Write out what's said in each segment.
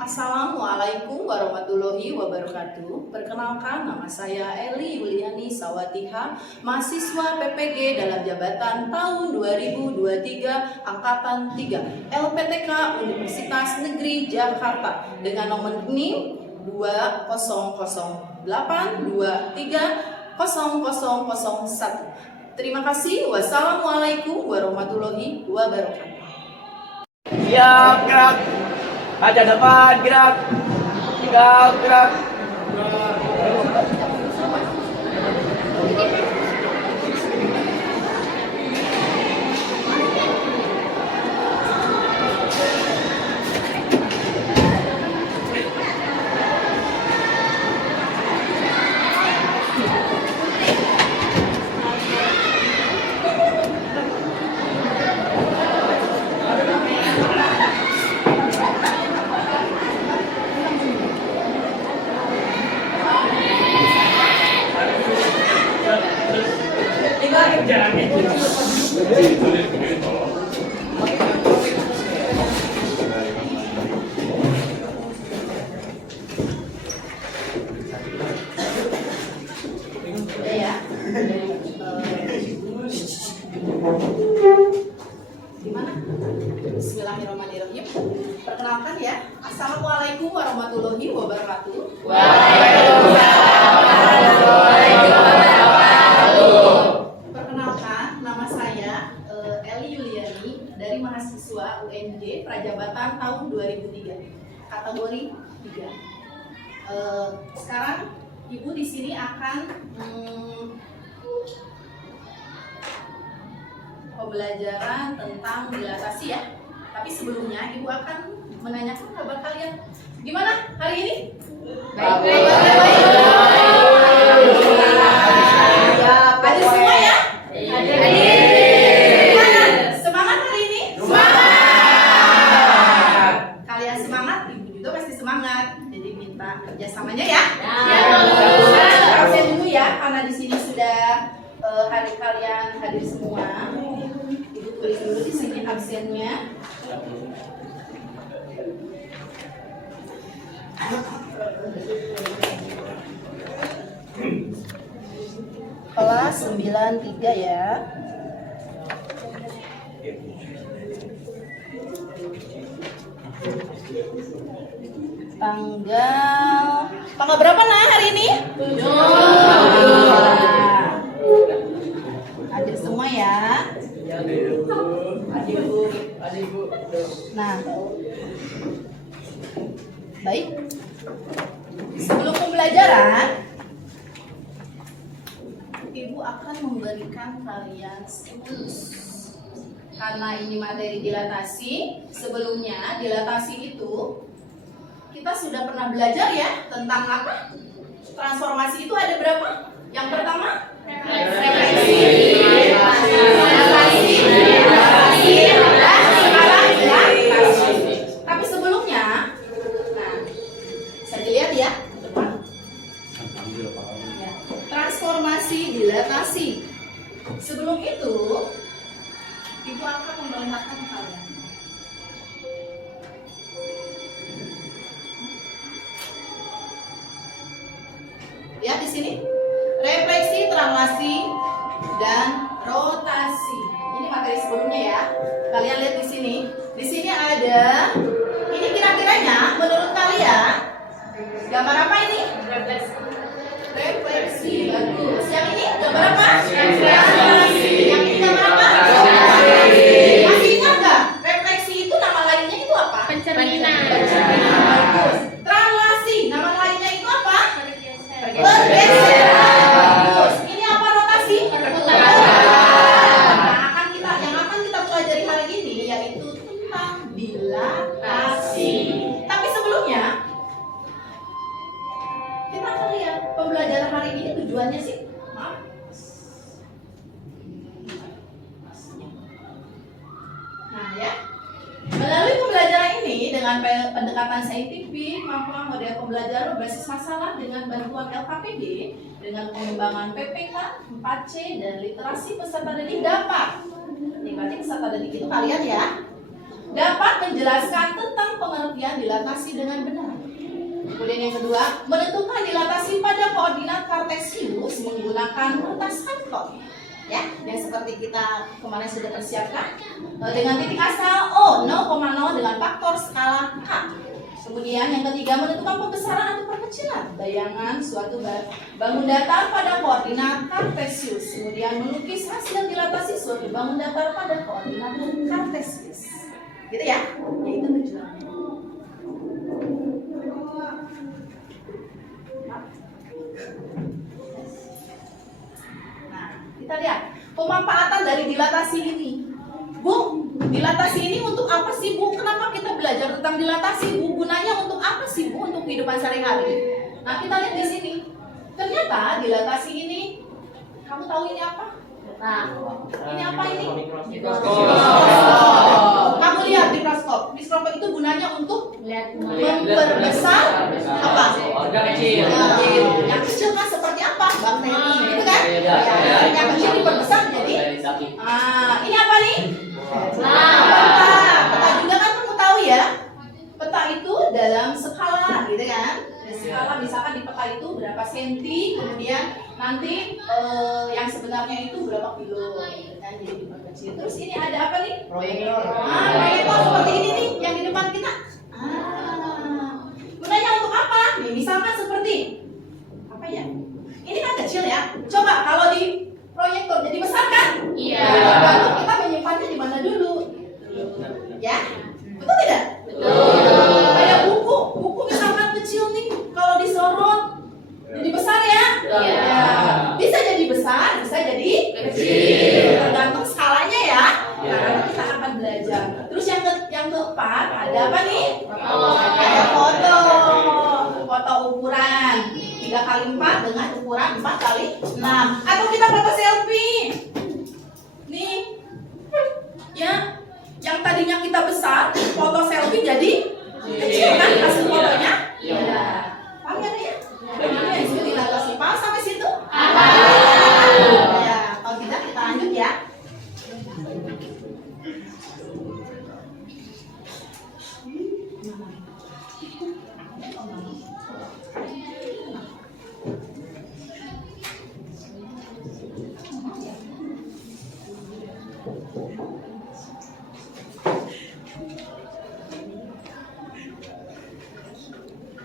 Assalamualaikum warahmatullahi wabarakatuh. Perkenalkan, nama saya Eli Yuliani Sawatiha, mahasiswa PPG dalam jabatan tahun 2023 Angkatan 3 LPTK Universitas Negeri Jakarta dengan nomor NIM 2008230001. Terima kasih. Wassalamualaikum warahmatullahi wabarakatuh. Siap, gerak. Aja depan, gerak. Tinggal gerak. Gimana? Bismillahirrahmanirrahim. Perkenalkan ya. Assalamualaikum warahmatullahi wabarakatuh. Waalaikumsalam warahmatullahi wabarakatuh. Perkenalkan, nama saya Eli Yuliani dari mahasiswa UNJ Prajabatan tahun 2003, kategori 3. Sekarang Ibu di sini akan pembelajaran tentang dilatasi ya. Tapi sebelumnya Ibu akan menanyakan kabar kalian. Gimana hari ini? Baik. Hadir semua ya? Gimana? Semangat hari ini? Semangat. Kalian semangat, Ibu juga pasti semangat. Jadi minta kerjasamanya ya. Absen dulu ya, karena di sini sudah hari kalian hadir semua. Ibu tulis dulu di sini absennya. Kelas 93 ya. Tanggal berapa nah hari ini? 7. Hadir semua ya. Nah, baik. Sebelum pembelajaran, Ibu akan memberikan kalian stimulus. Karena ini materi dilatasi, sebelumnya dilatasi itu kita sudah pernah belajar ya tentang apa? Transformasi itu ada berapa? Yang pertama? Refleksi. Tapi sebelumnya, nah, bisa dilihat ya, depan. Ya, transformasi dilatasi. Sebelum itu, Ibu akan memperlihatkan kalian. Lihat di sini, refleksi, translasi, dan rotasi. Ini materi sebelumnya ya. Kalian lihat di sini. Di sini ada. Ini kira-kiranya menurut kalian gambar apa ini? Refleksi. Refleksi. Bagus. Yang ini gambar apa? Translasi. Yang ini gambar apa? Masih ingat nggak? Refleksi itu nama lainnya itu apa? Pencerminan. Bagus. Translasi. Nama lainnya itu apa? Pergeseran. Pergeseran. Bagus. Ini apa rotasi? Perputaran. Yang akan kita pelajari hari ini yaitu tentang dilatasi. Tapi sebelumnya kita akan lihat pembelajaran hari ini tujuannya sih. Maaf. Nah ya, melalui pembelajaran ini dengan pendekatan saintifik, mampu model pembelajaran berbasis masalah dengan bantuan LKPD, dengan pengembangan PPK, 4C, dan literasi peserta didik dapat. Nikmati peserta didik itu kalian ya. dapat menjelaskan tentang pengertian dilatasi dengan benar. Kemudian yang kedua, menentukan dilatasi pada koordinat kartesius menggunakan kertas kantong. Ya, yang seperti kita kemarin sudah persiapkan dengan titik asal O 0,0 dengan faktor skala K. Kemudian yang ketiga, menentukan pembesaran atau perkecilan bayangan suatu bangun datar pada koordinat kartesius. Kemudian melukis hasil dilatasi suatu bangun datar pada koordinat kartesius. Gitu ya, yaitu tujuannya. Nah, kita lihat pemanfaatan dari dilatasi ini. Bu, dilatasi ini untuk apa sih, Bu? Kenapa kita belajar tentang dilatasi, Bu? Gunanya untuk apa sih, Bu? Untuk kehidupan sehari-hari. Nah, kita lihat di sini. Ternyata dilatasi ini, kamu tahu ini apa? Nah, ini apa ini? Kamu lihat mikroskop. Mikroskop itu gunanya untuk memperbesar apa? Organ kecil. Yang kecil kan seperti apa? Bakteri, gitu kan? Yang kecil diperbesar jadi. Ini apa nih? Peta juga kan kamu tahu ya. Peta itu dalam skala, gitu kan? Skala misalkan di peta itu berapa senti, kemudian nanti yang sebenarnya itu berapa kilo, gitu kan? Jadi diperkecil. Terus ini ada apa nih? Proyektor. Proyektor seperti ini nih yang di depan kita. Gunanya untuk apa? Nih, misalkan seperti apa ya? Ini kan kecil ya. Coba kalau di proyektor jadi besar kan? Iya. Lalu kita menyimpannya di mana dulu? Ya, betul tidak? Betul. Kayak buku misalkan kecil nih, kalau disorot jadi besar ya? Iya. Bisa jadi besar, bisa jadi kecil. Tergantung skalanya ya. Nah, kita akan belajar. Terus yang keempat ada apa nih? Ada foto ukuran 3x4 dengan ukuran 4x6. Atau kita foto selfie. Nih, ya, yang tadinya kita besar, foto selfie jadi kecil kan hasil fotonya? Iya. Paham ya, Nek, ya? Nah, itu dilatasi. Paham sampai situ? Ya, kalau tidak kita lanjut ya.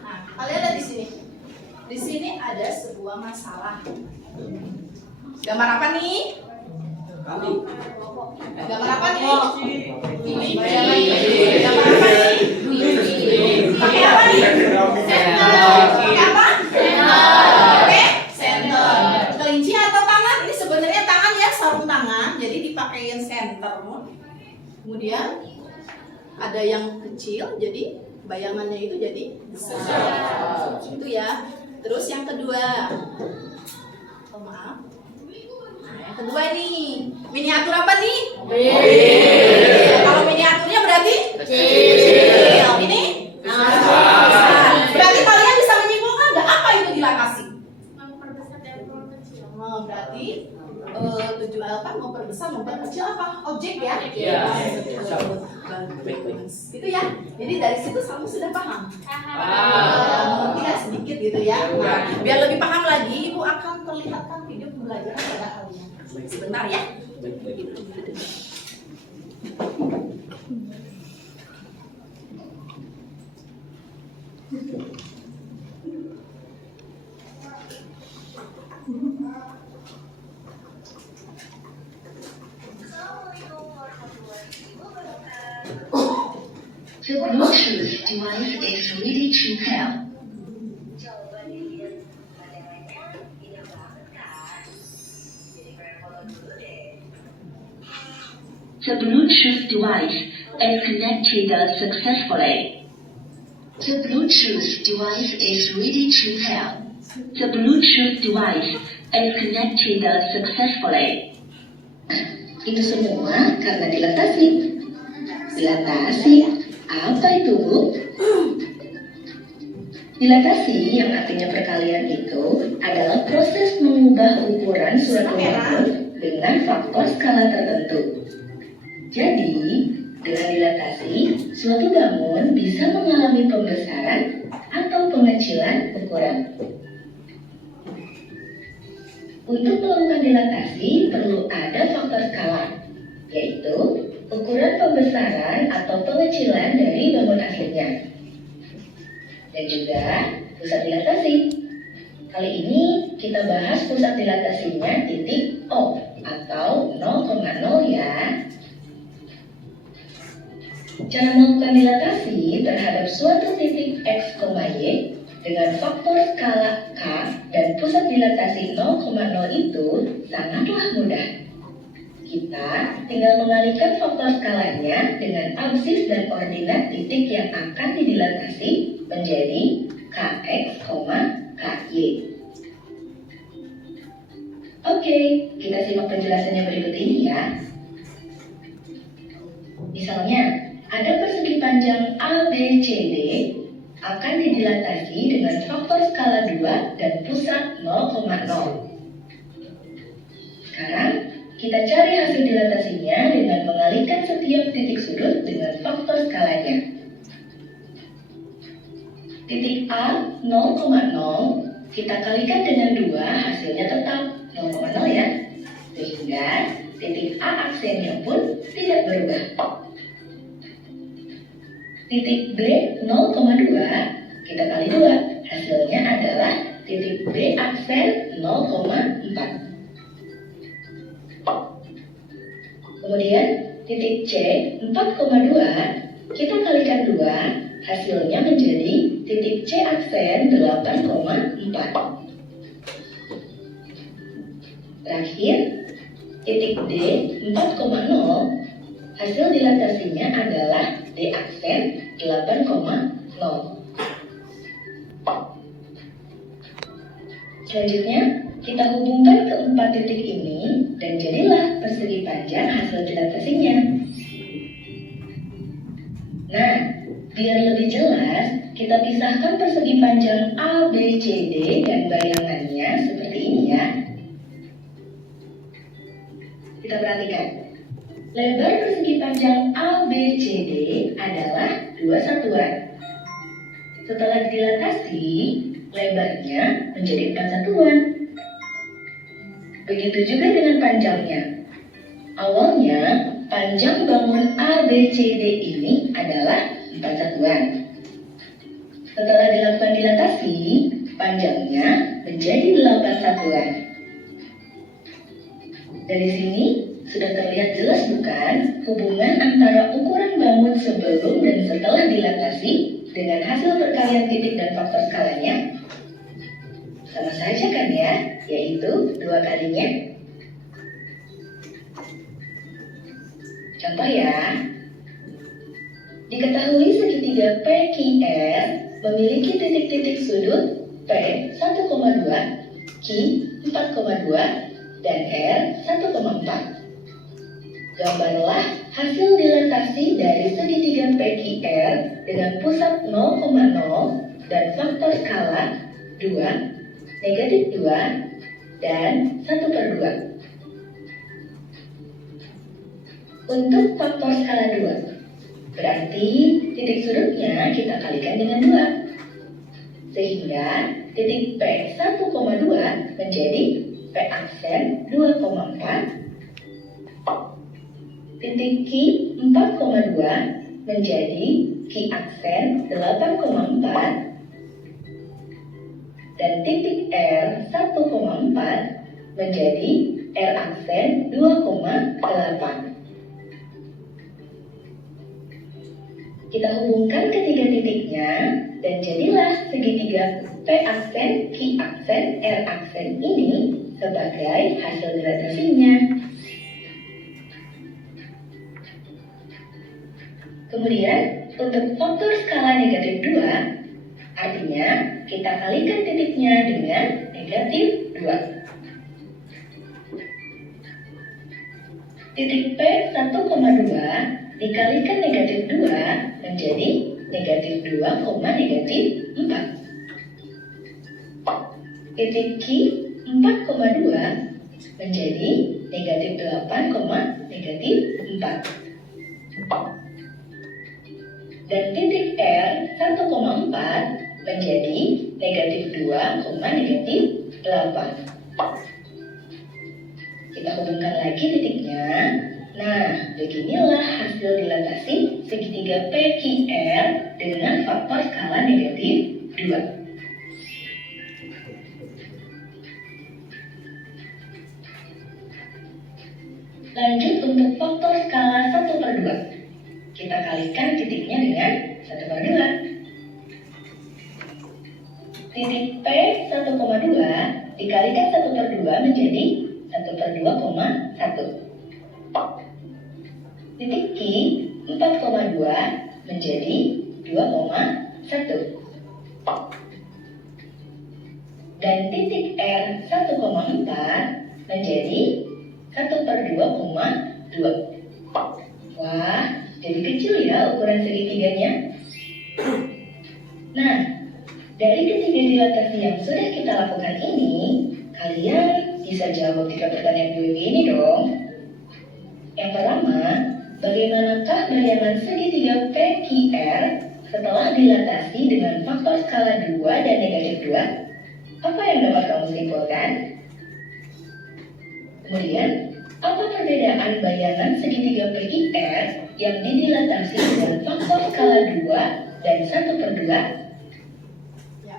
Nah, kalian lihat di sini. Di sini ada sebuah masalah. Gambar apa nih? Gambar apa nih? Gambar apa nih? Pakai apa nih? Pakai apa? Oke, center. Kelinci atau tangan? Ini sebenarnya tangan ya, sarung tangan. Jadi dipakein center. Kemudian ada yang kecil, jadi bayangannya itu jadi besar. Itu ya. Terus yang kedua, maaf. Nah, yang kedua ini miniatur apa nih? Kalau miniaturnya berarti kecil. Ini berarti kalian bisa menyimpulkan nggak apa itu dilatasi? Berarti tujuan apa? Memperbesar, memperkecil apa? Objek ya? Iya. Itu ya. Jadi dari situ kamu sudah paham. Mungkin ya sedikit gitu ya. Nah, biar lebih paham lagi, Ibu akan perlihatkan video pembelajaran pada kalian. Sebentar ya. The Bluetooth device is ready to pair. The Bluetooth device is connected successfully. The Bluetooth device is ready to pair. The Bluetooth device is connected successfully. Itu semua karena dilatasi. Dilatasi, apa itu, Bu? Dilatasi yang artinya perkalian itu adalah proses mengubah ukuran suatu bangun dengan faktor skala tertentu. Jadi, dengan dilatasi, suatu bangun bisa mengalami pembesaran atau pengecilan ukuran. Untuk melakukan dilatasi perlu ada faktor skala, yaitu ukuran pembesaran atau pengecilan dari bangun aslinya. Dan juga pusat dilatasi. Kali ini kita bahas pusat dilatasinya titik O atau 0,0 ya. Cara melakukan dilatasi terhadap suatu titik X, Y dengan faktor skala K dan pusat dilatasi 0,0 itu sangatlah mudah. Kita tinggal mengalihkan faktor skalanya dengan absis dan koordinat titik yang akan didilatasi menjadi Kx, Ky. Oke, kita simak penjelasannya berikut ini ya. Misalnya, ada persegi panjang ABCD akan didilatasi dengan faktor skala 2 dan pusat 0,0. Sekarang, kita cari hasil dilatasinya dengan mengalihkan setiap titik sudut dengan faktor skalanya. Titik A 0,0 kita kalikan dengan 2, hasilnya tetap 0,0 ya. Sehingga titik A aksennya pun tidak berubah. Titik B 0,2 kita kali 2, hasilnya adalah titik B aksen 0,4. Kemudian titik C 4,2 kita kalikan 2, hasilnya menjadi titik C aksen 8,4. Terakhir, titik D 4,0 hasil dilatasinya adalah D aksen 8,0. Selanjutnya, kita hubungkan keempat titik ini dan jadilah persegi panjang hasil dilatasinya. Nah, biar lebih jelas, kita pisahkan persegi panjang ABCD dan bayangannya seperti ini ya. Kita perhatikan. Lebar persegi panjang ABCD adalah 2 satuan. Setelah dilatasi, lebarnya menjadi 4 satuan. Begitu juga dengan panjangnya. Awalnya, panjang bangun ABCD ini adalah 4 satuan. Setelah dilakukan dilatasi, panjangnya menjadi 8 satuan. Dari sini, sudah terlihat jelas bukan hubungan antara ukuran bangun sebelum dan setelah dilatasi dengan hasil perkalian titik dan faktor skalanya? Sama saja kan ya, yaitu 2 kalinya. Contoh ya, diketahui segitiga PQR memiliki titik-titik sudut P 1,2, Q 4,2, dan R 1,4. Gambarlah hasil dilatasi dari segitiga PQR dengan pusat 0,0 dan faktor skala 2, -2, dan 1/2. Untuk faktor skala 2, berarti titik sudutnya kita kalikan dengan 2. Sehingga titik P 1,2 menjadi P aksen 2,4. Titik Q 4,2 menjadi Q aksen 8,4. Dan titik R 1,4 menjadi R aksen 2,8. Kita hubungkan ketiga titiknya dan jadilah segitiga P aksen, Q aksen, R aksen ini sebagai hasil dilatasinya. Kemudian untuk faktor skala -2, artinya kita kalikan titiknya dengan -2. Titik P 1,2 dikalikan -2 menjadi -2,4. Titik Q 4,2 menjadi -8,4. dan titik R 1,4 menjadi negatif 2, negatif 8. Kita hubungkan lagi titiknya. Nah, beginilah hasil dilatasi segitiga PQR dengan faktor skala negatif 2. Lanjut untuk faktor skala 1/2. Kita kalikan titiknya dengan 1/2. Titik P 1,2 dikalikan 1/2 menjadi 1/2,1. Titik Q 4,2 menjadi 2,1. Dan titik R 1,4 menjadi 1/2,2. Wah, jadi kecil ya ukuran segitiganya. Nah, dari ketiga dilatasi yang sudah kita lakukan ini, kalian bisa jawab 3 pertanyaan gue ini dong. Yang pertama, bagaimanakah bayangan segitiga PQR setelah dilatasi dengan faktor skala 2 dan negatif 2? Apa yang dapat kamu simpulkan? Kemudian, apa perbedaan bayangan segitiga PQR yang didilatasi dengan faktor skala 2 dan 1/2? Ya.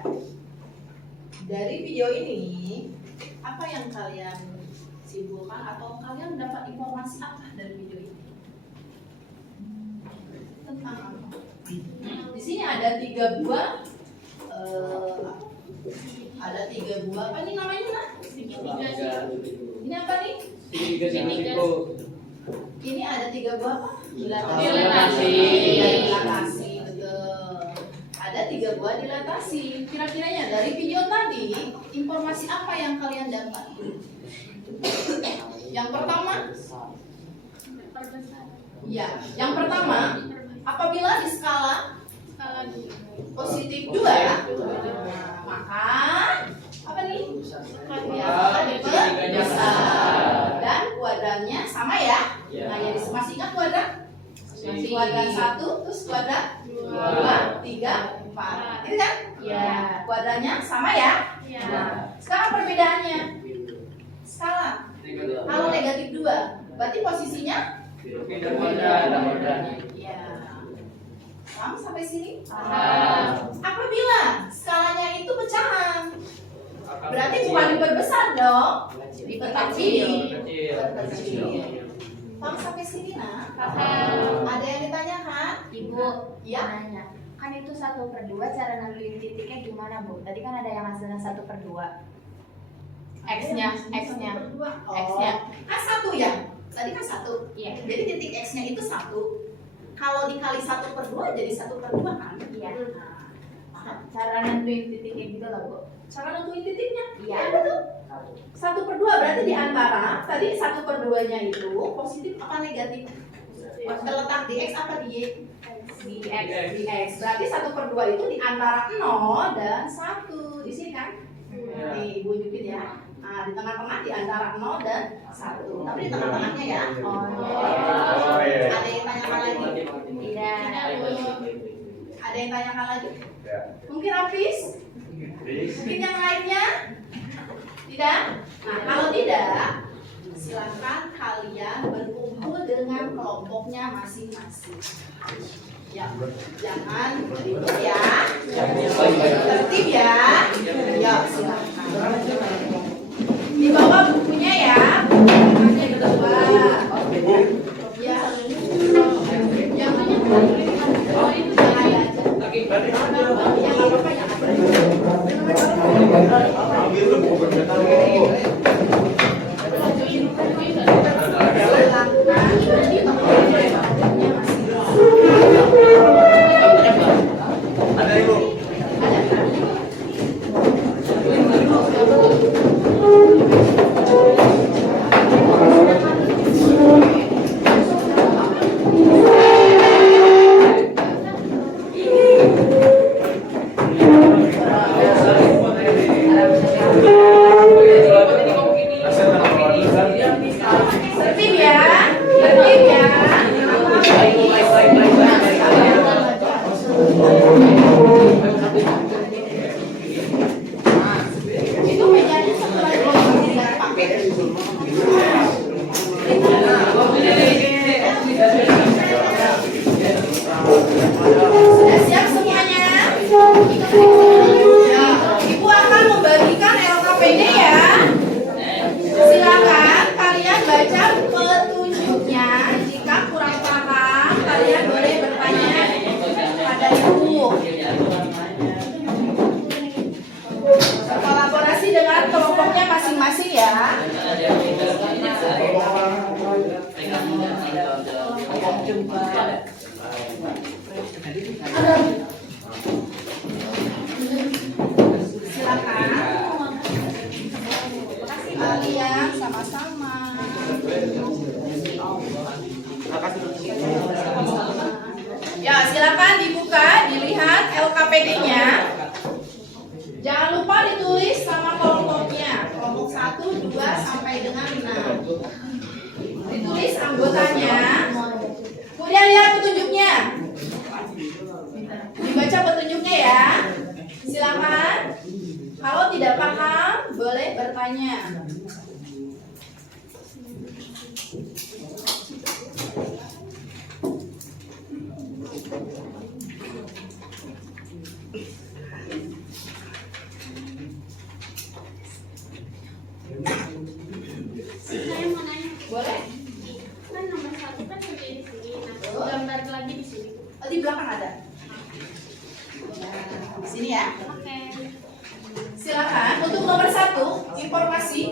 Dari video ini, apa yang kalian simpulkan atau kalian dapat informasi apa dari video ini? Tentang apa? Di sini ada 3 buah apa nih namanya, Nak? Ini apa nih? Ini ada 3 buah apa? Dilatasi. Betul. Ada 3 buah dilatasi. Kira-kiranya dari video tadi, informasi apa yang kalian dapat? Yang pertama, ya, yang pertama, apabila di skala positif 2, maka apa nih? Ya, besar. Dan kuadrannya sama ya? Nah, yang masih ingat kuadran? Kuadran 1, terus kuadran 2, 3, 4. Gitu kan? Ya. Kuadrannya sama ya? Nah, sekarang perbedaannya. Skala. Kalau negatif 2, berarti posisinya? Ya. Paham sampai sini? Apabila skalanya itu pecahan, berarti bukan diperbesar dong, diperkecil. Paham sampai sini, Nak? Ada yang ditanyakan? Ibu, Ya. nanya. Kan itu 1/2, cara nentuin titiknya gimana, Bu? Tadi kan ada yang hasilnya 1/2. X-nya. X-nya. Kan 1 ya? Tadi kan 1. Iya. Jadi titik X-nya itu 1. Kalau dikali 1/2 jadi 1/2 kan? Iya. Nah, paham? Cara nentuin titiknya gitu loh, Bu. Cara nentuin titiknya? Iya. Ya, betul. 1/2 berarti di antara tadi 1/2-nya itu positif apa negatif? Terletak di X apa di Y? Di X. Di X. Berarti 1/2 itu di antara 0 dan 1. Di sini kan? Nih, Ibu tunjukin ya. Nah, di tengah-tengah di antara 0 dan 1. Tapi di tengah-tengahnya ya. Oh, iya. Ada yang tanyakan lagi? Tidak. Ada yang tanyakan lagi? Mungkin Hafiz? Mungkin yang lainnya? Tidak? Nah, kalau tidak, silakan kalian berkumpul dengan kelompoknya masing-masing. Ya, jangan ribut ya. Tertib ya. Ya, silakan. Dibawa bukunya ya. Bukunya dibawa. Ya. Yang banyak oh itu jangan aja. Yang apa yang Ada Ibu. tertib ya. Tertib ya. KPD-nya jangan lupa ditulis sama kelompoknya. Kelompok 1, 2 sampai dengan 6. Ditulis anggotanya. Kemudian lihat petunjuknya. Dibaca petunjuknya ya. Silakan. Kalau tidak paham, boleh bertanya. Saya mau nanya, Boleh. kan nomor 1 kan ada di sini, nah gambar lagi di sini. Oh, di belakang ada. Di sini ya. Oke. Silakan. Untuk nomor 1, informasi.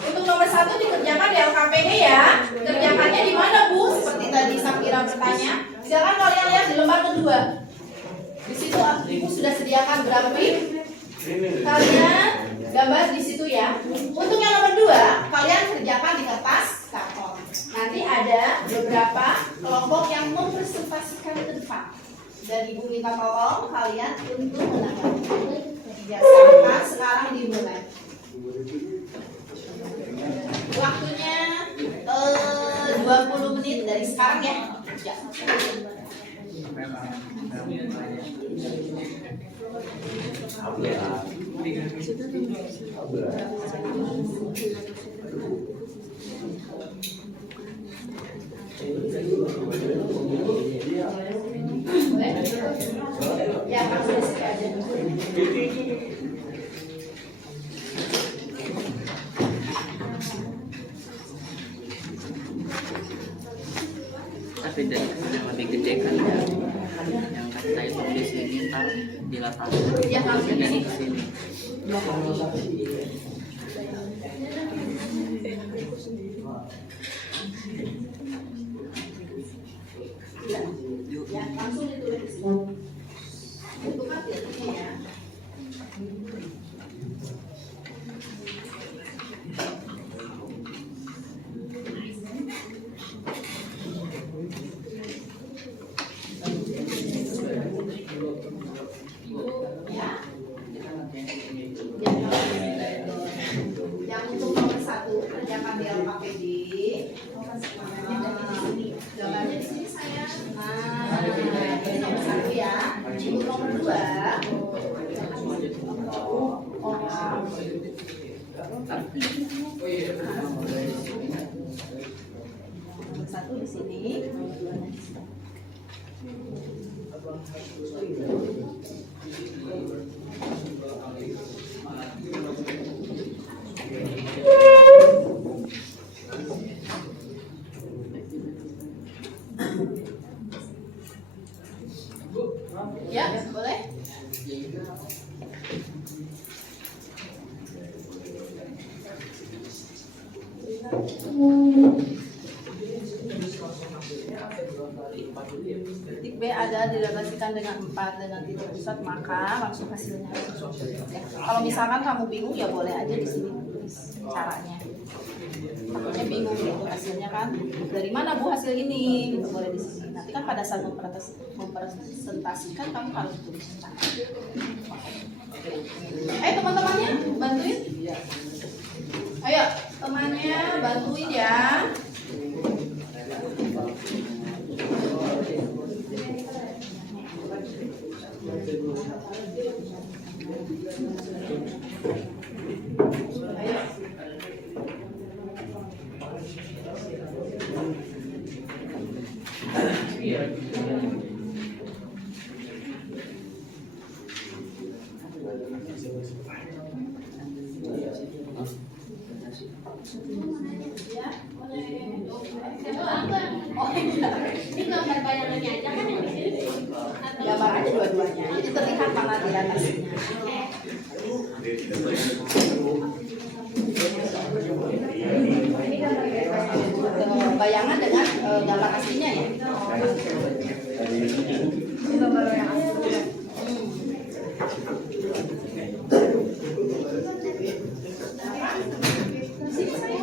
Untuk nomor 1 dikerjakan di LKPD ya. Kerjakannya di mana, Bu? Seperti tadi Safira bertanya. Silakan kalian lihat di lembar kedua. Di situ Ibu sudah sediakan grafik. Kalian gambar di situ ya. Untuk yang nomor 2, kalian kerjakan di kertas karton. Nanti ada beberapa kelompok yang mempresentasikan ke depan. Dan Ibu minta tolong kalian untuk menanggapi. Ya, sekarang dimulai. Waktunya 20 menit dari sekarang ya. Ya. Ya, langsung di sini aja. Tapi yang lebih gede kan ya, yang kita hitung di sini ntar dilatasi. Ya, langsung di sini. Ke sini. Ya, langsung ditulis di sini. Untuk hasilnya ya. Yang untuk nomor 1 kerjakan di LKPD. Gambarnya di sini saya. Nah, ini nomor 1 ya. Untuk nomor 2. Nomor 1 di sini. Ya, boleh. Titik B ada direalisasikan dengan 4 dengan titik pusat, maka langsung hasilnya. Ya. Kalau misalkan kamu bingung ya boleh aja di sini tulis caranya. Takutnya bingung gitu hasilnya kan. Dari mana Bu hasil ini? Gitu boleh di sini. Nanti kan pada saat mempresentasikan kamu harus tulis caranya. Ayo teman-temannya bantuin. Ayo temannya bantuin ya. Ini gambar bayangannya aja kan yang di sini. Gambar aja dua-duanya. Jadi terlihat mana di atasnya. Bayangan dengan gambar aslinya ya. Gambar yang asli. Sini saya.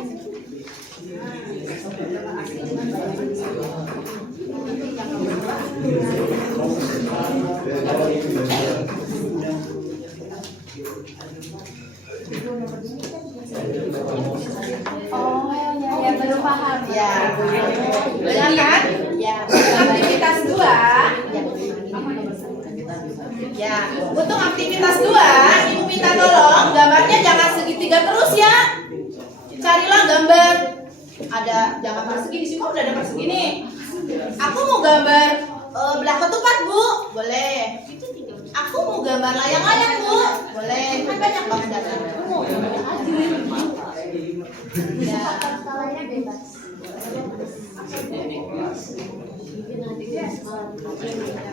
Yang Ya, untuk aktivitas 2, Ibu minta tolong gambarnya jangan segitiga terus ya. Carilah gambar ada jangan persegi, di sini kok udah ada persegi nih. Aku mau gambar belah ketupat, Bu. Boleh. Aku mau gambar layang-layang, Bu. Boleh. Kan banyak banget data. Aku mau gambar aja. Ya. Skalanya bebas.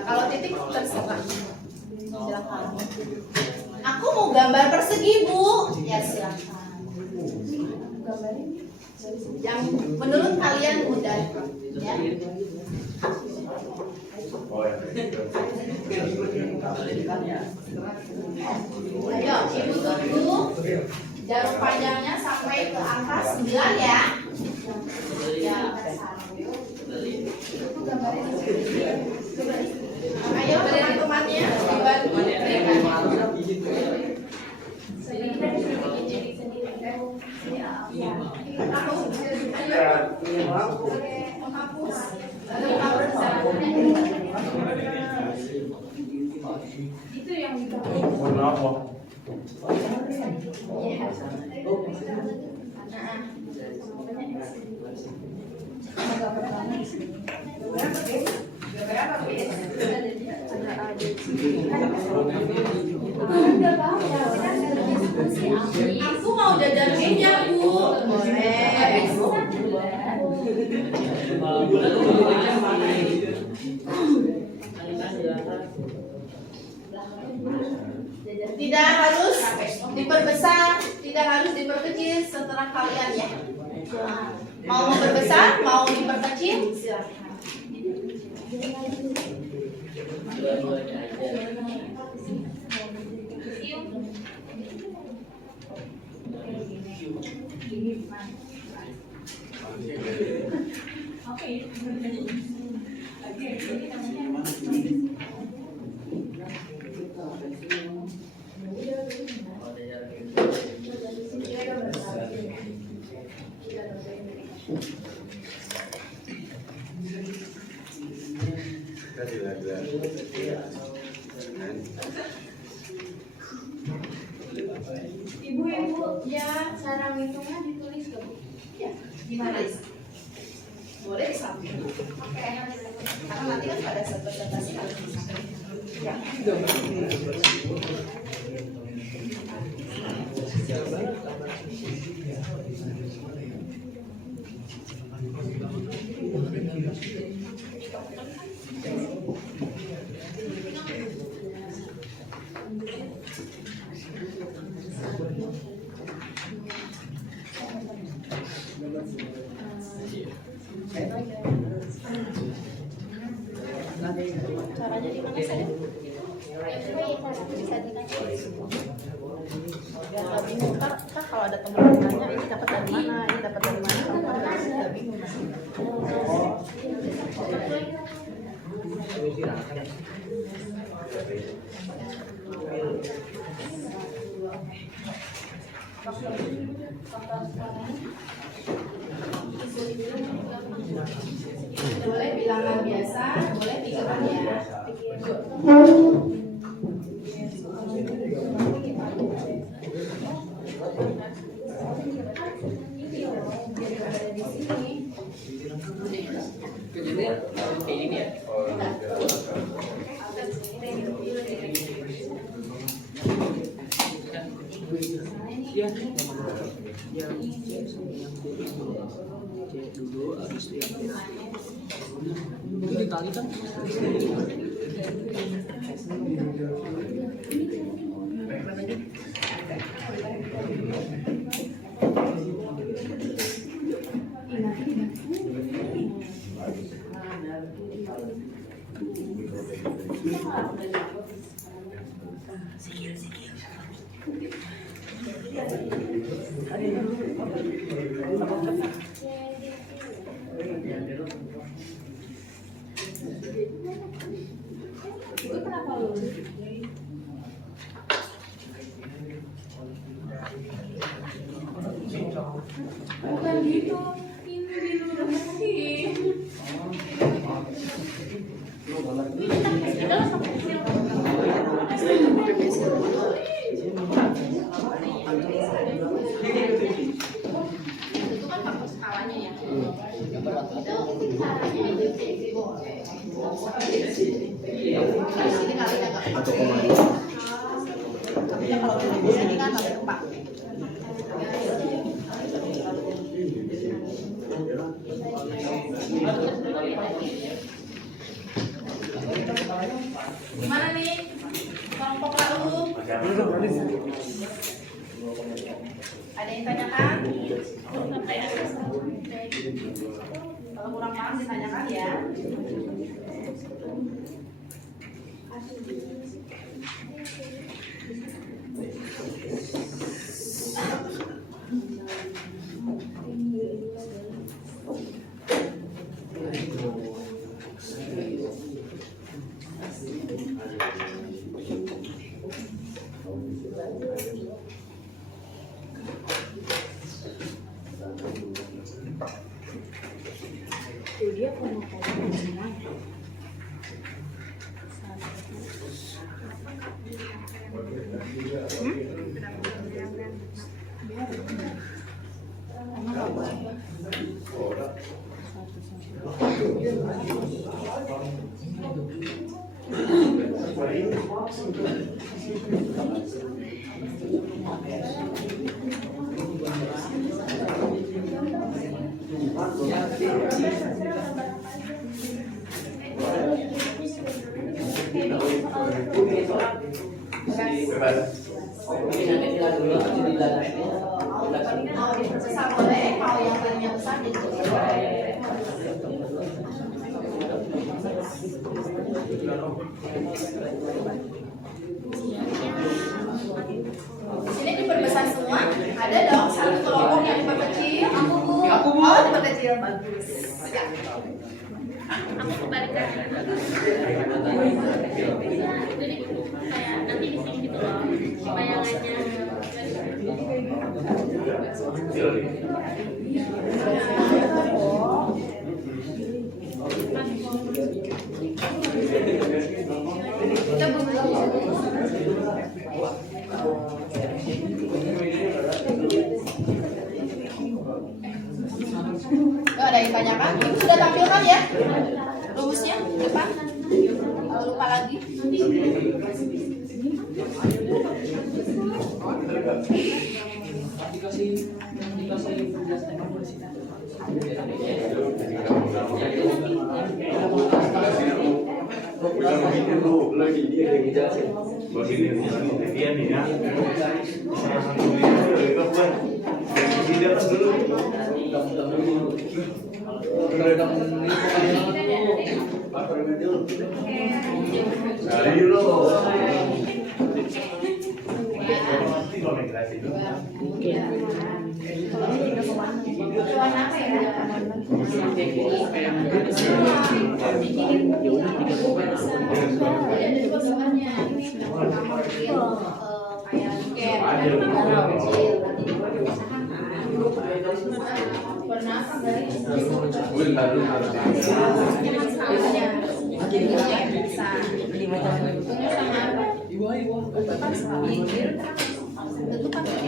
Kalau titik terserah. Silakan. Aku mau gambar persegi, Bu. Ya silakan. Yang menurut kalian mudah, ya. Ayo, Ibu tunggu jarum panjangnya sampai ke angka 9 ya. Ya. Ayo teman-temannya dibantu. Itu yang Aku mau jajan meja, Bu. Boleh. Tidak harus diperbesar, tidak harus diperkecil, seterah kalian ya. Mau memperbesar, mau diperkecil, silakan. Dua-duanya aja. Ibu, ya cara ngitungnya ditulis ke Bu. Ya, gimana? Boleh disamping. Oke. Karena nanti kan pada saat presentasi harus disamping. Ya. Caranya di mana saya? Bisa ditanya. Ya, nggak bingung. Ntar kalau ada teman nanya ini dapat dari mana, ini dapat dari mana, kalau nggak bingung. Boleh bilangan biasa, boleh pikiran ya. Ini ya. Ya, yang C dulu, habis itu yang itu ditali kan? Itu kenapa lulus? Bukan gitu, ini dilurusin. Ada yang tanyakan? Kalau kurang paham ditanyakan ya. Mau diperbesar boleh, mau yang filenya besar jadi di sini diperbesar semua. Ada dong satu kelompok yang diperkecil. Aku bu. Oh, diperkecil bagus. Aku kebalikan. Jadi kayak nanti di sini gitu loh bayangannya. Kita ada yang tanyakan? Ibu sudah tampilkan ya rumusnya depan. Kalau lupa lagi.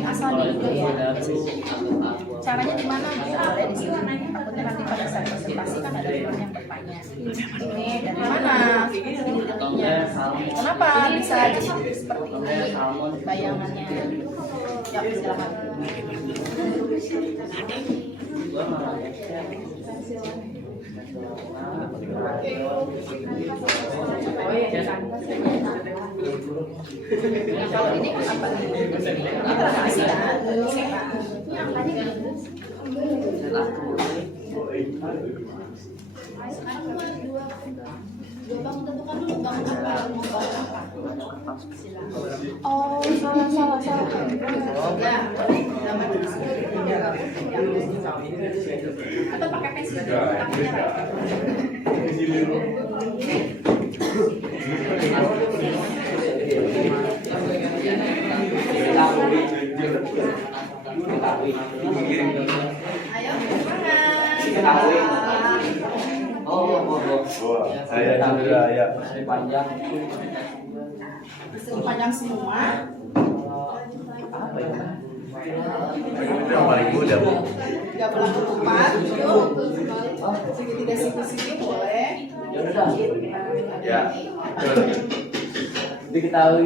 Asalnya itu ya. Caranya gimana? Ada di sini warnanya. Takutnya nanti pada saat presentasi kan ada orang yang bertanya. Ini dari mana? Kenapa bisa jadi seperti ini bayangannya? Ya, silakan. Kalau ini apa? Ini transaksi kan? Ini angkanya dua bangun tentukan dulu bangun apa? Mau bangun apa? Oh, salah. Ya, gambar dulu. Atau pakai pensil dulu, ayo, panjang semua. Yang paling mudah bu. 34, yuk. Segitiga siku-siku boleh. Ya. Diketahui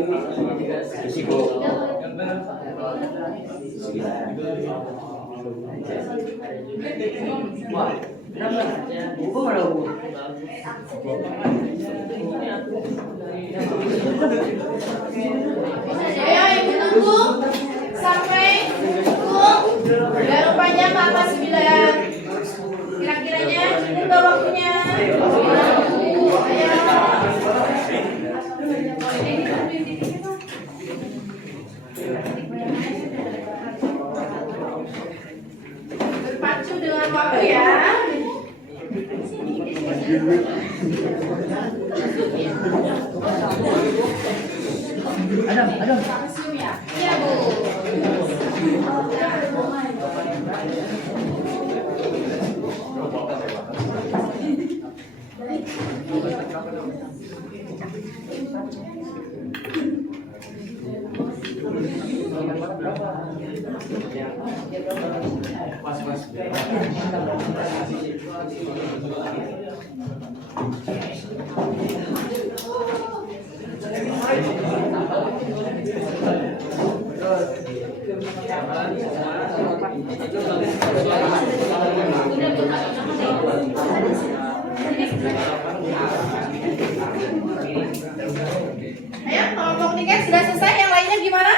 risiko. Wah, kenapa? Buku malah buku. Bisa deh. tunggu sampai udah rupanya Mama 9. Kira-kiranya udah waktunya. Berpacu dengan waktu ya. Adam. Kalsium ya? Iya, Bu. Ayo, kelompok tiket sudah selesai, yang lainnya gimana?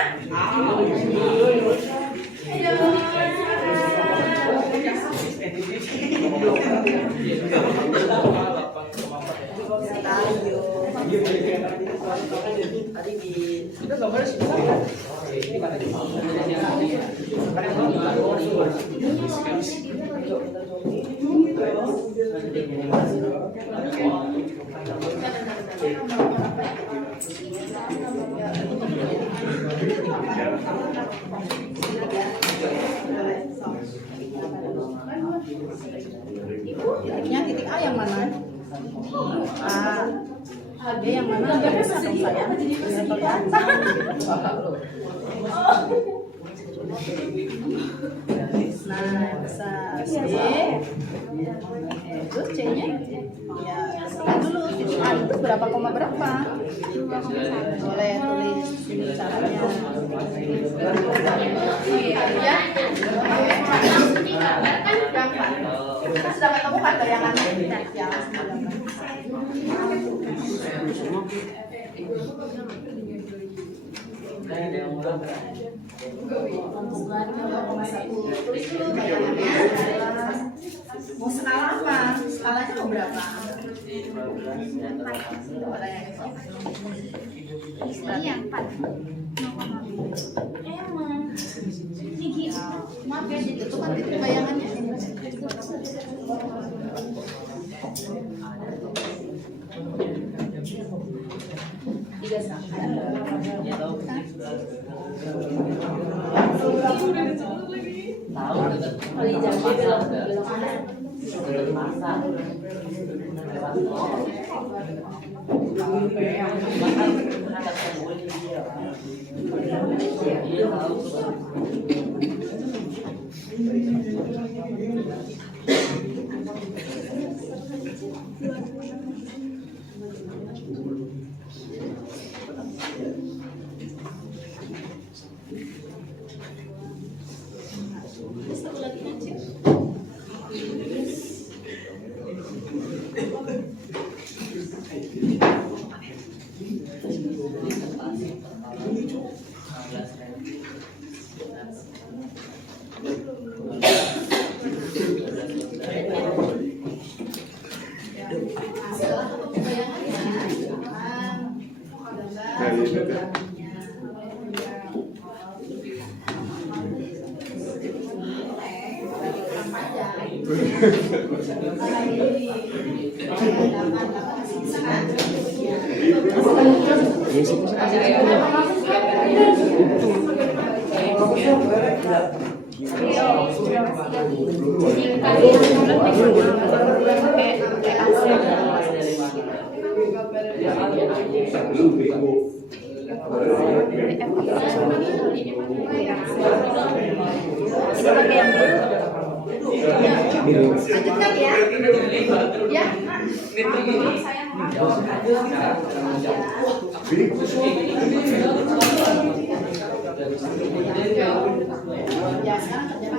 Titiknya titik A yang mana? A, B yang mana? Gak bisa dong sayang. Nah, besar B. Itu C-nya. Ya, lihat dulu titik A itu berapa koma berapa? Boleh tulis ini caranya. Ya. Kan gampang. Kita sudah ketemu kan bayangannya? Ya, mau skala apa? Skalanya mau berapa? Ini yang 4. Maaf ya, itu kan titik bayangannya. Tiga sama. Lanjutkan ya. Ya. Saya ya, sekarang kerja.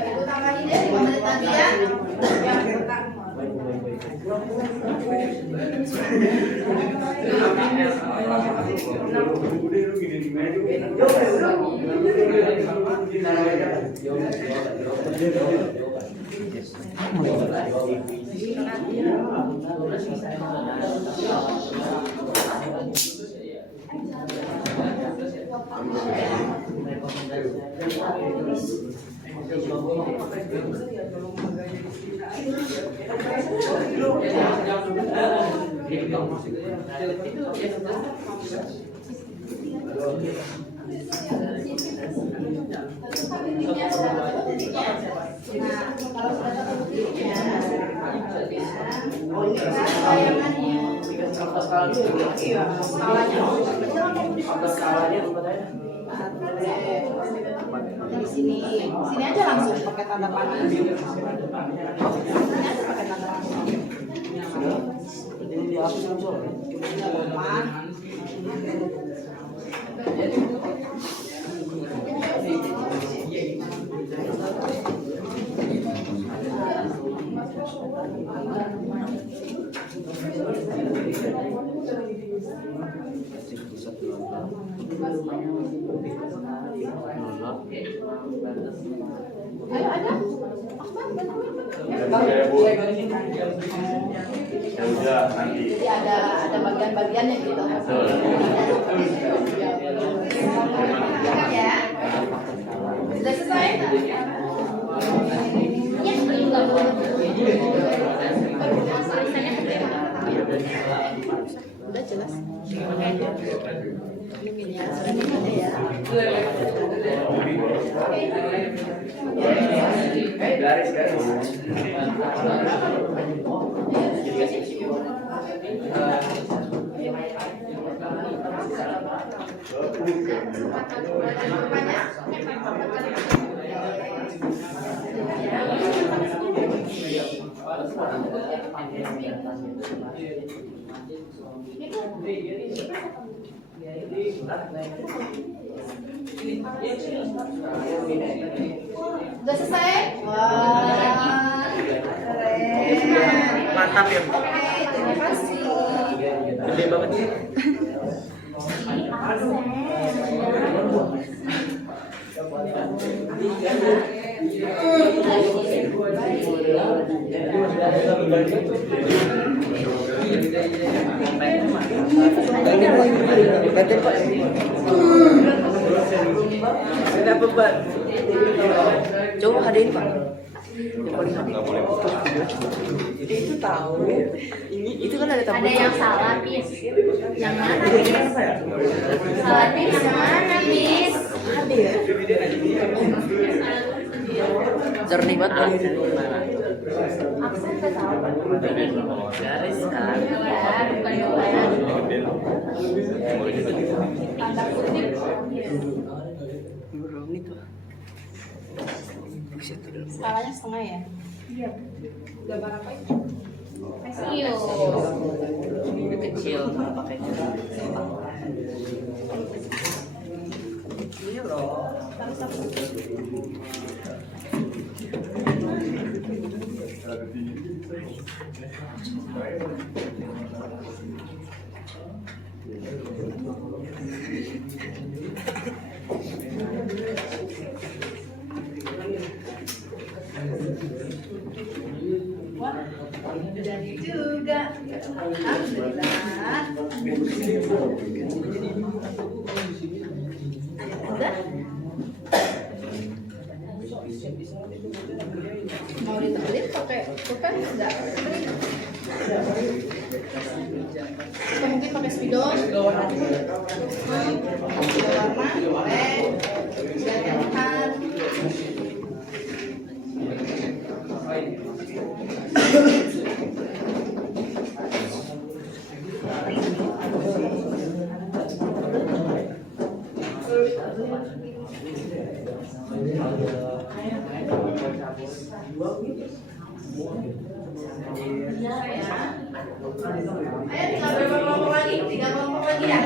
Ibu tambahin deh 5 menit lagi ya. Tentukan titiknya, sudah ketemu titiknya. Nah, kalau sudah ketemu titiknya, kita bayangannya. Iya, skalanya. Dari sini aja langsung pakai tanda panah. Sini aja pakai tanda panah. Ini dihapus langsung. Ayo ada. Ya Bu. Ya udah nanti. Jadi ada bagian-bagiannya gitu. Silakan ya. Sudah selesai? Ya, udah jelas. Ini ya, sudah ini ya. Udah selesai? Wah, keren. Mantap ya. Oke, terima kasih. Gede banget sih. Coba hadirin Pak. Itu tahu. Itu kan ada Ada yang salah, Bis. Yang mana, Bis? Salahnya yang mana, Bis? jernih banget. Aksen nggak tahu. Garis kan. Ya, bukan doang. Tanda kutip. Skalanya setengah ya? Iya. Gambar apa itu? Iyo. Ini kecil nggak pakai jari. Iya loh. Jadi juga. Alhamdulillah. Udah? Mau ditebelin pakai pulpen enggak? Atau mungkin pakai spidol? Warna boleh. Silakan. Ayo tinggal berapa kelompok lagi? 3 kelompok lagi ya?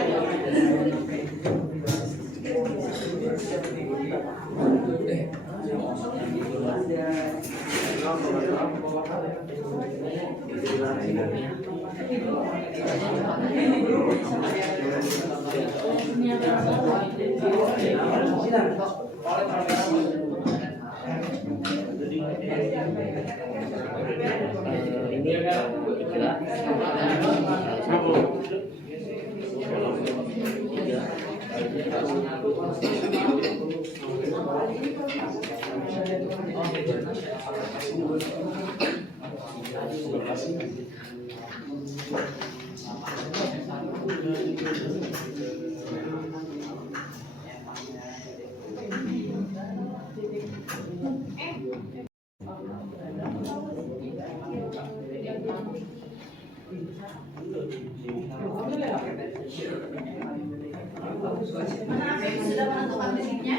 Mana apa yang sudah menentukan titiknya?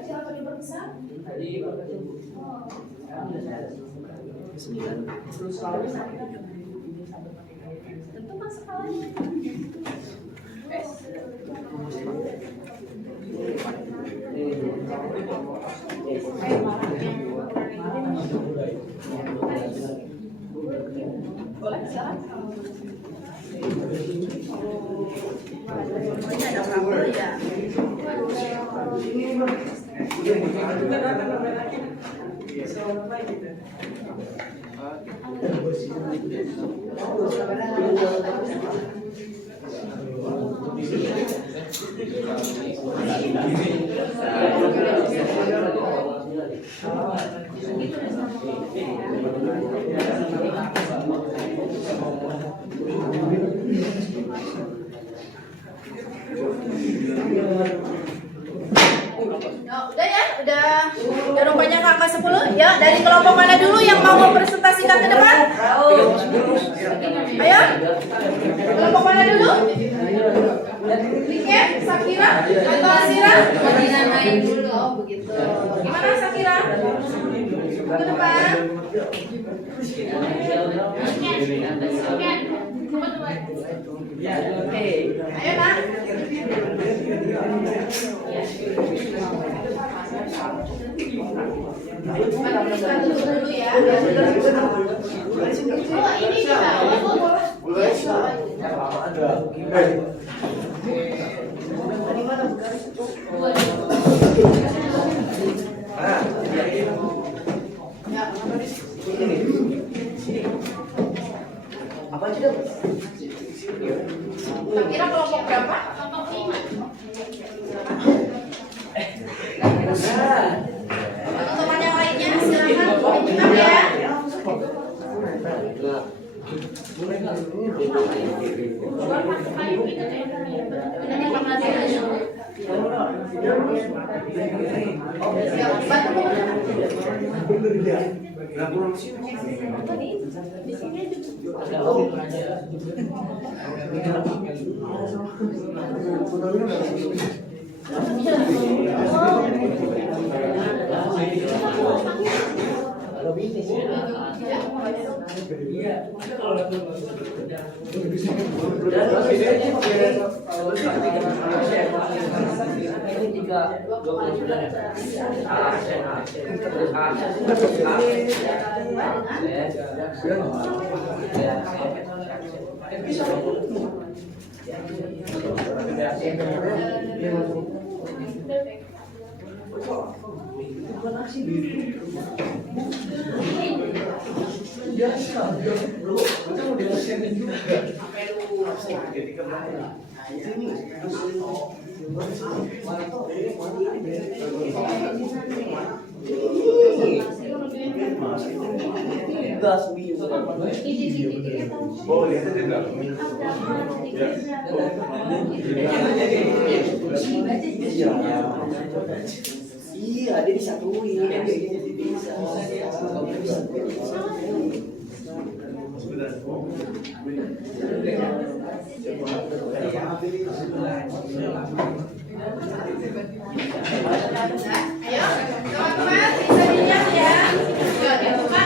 Kecil atau diperbesar? Tentukan skalanya. Boleh sekarang? Ini ada kabel ya. Udah ya, udah rupanya kakak 10 ya. Dari kelompok mana dulu yang mau mempresentasikan ke depan? Ayo, kelompok mana dulu? Like, Sakira atau Asira? Asira main dulu. Oh begitu. Gimana Sakira? Ke depan. Ayo nak. Bantu dulu ya. Oh ini juga. Apa aja dong? Kira kelompok berapa? Kelompok 5. Teman-teman yang lainnya silakan tunjukkan ya. Oh, lihat aja enggak? Iya, dia disatuin. Dia bisa. Ayo, teman-teman bisa dilihat ya. Yuk, dibuka.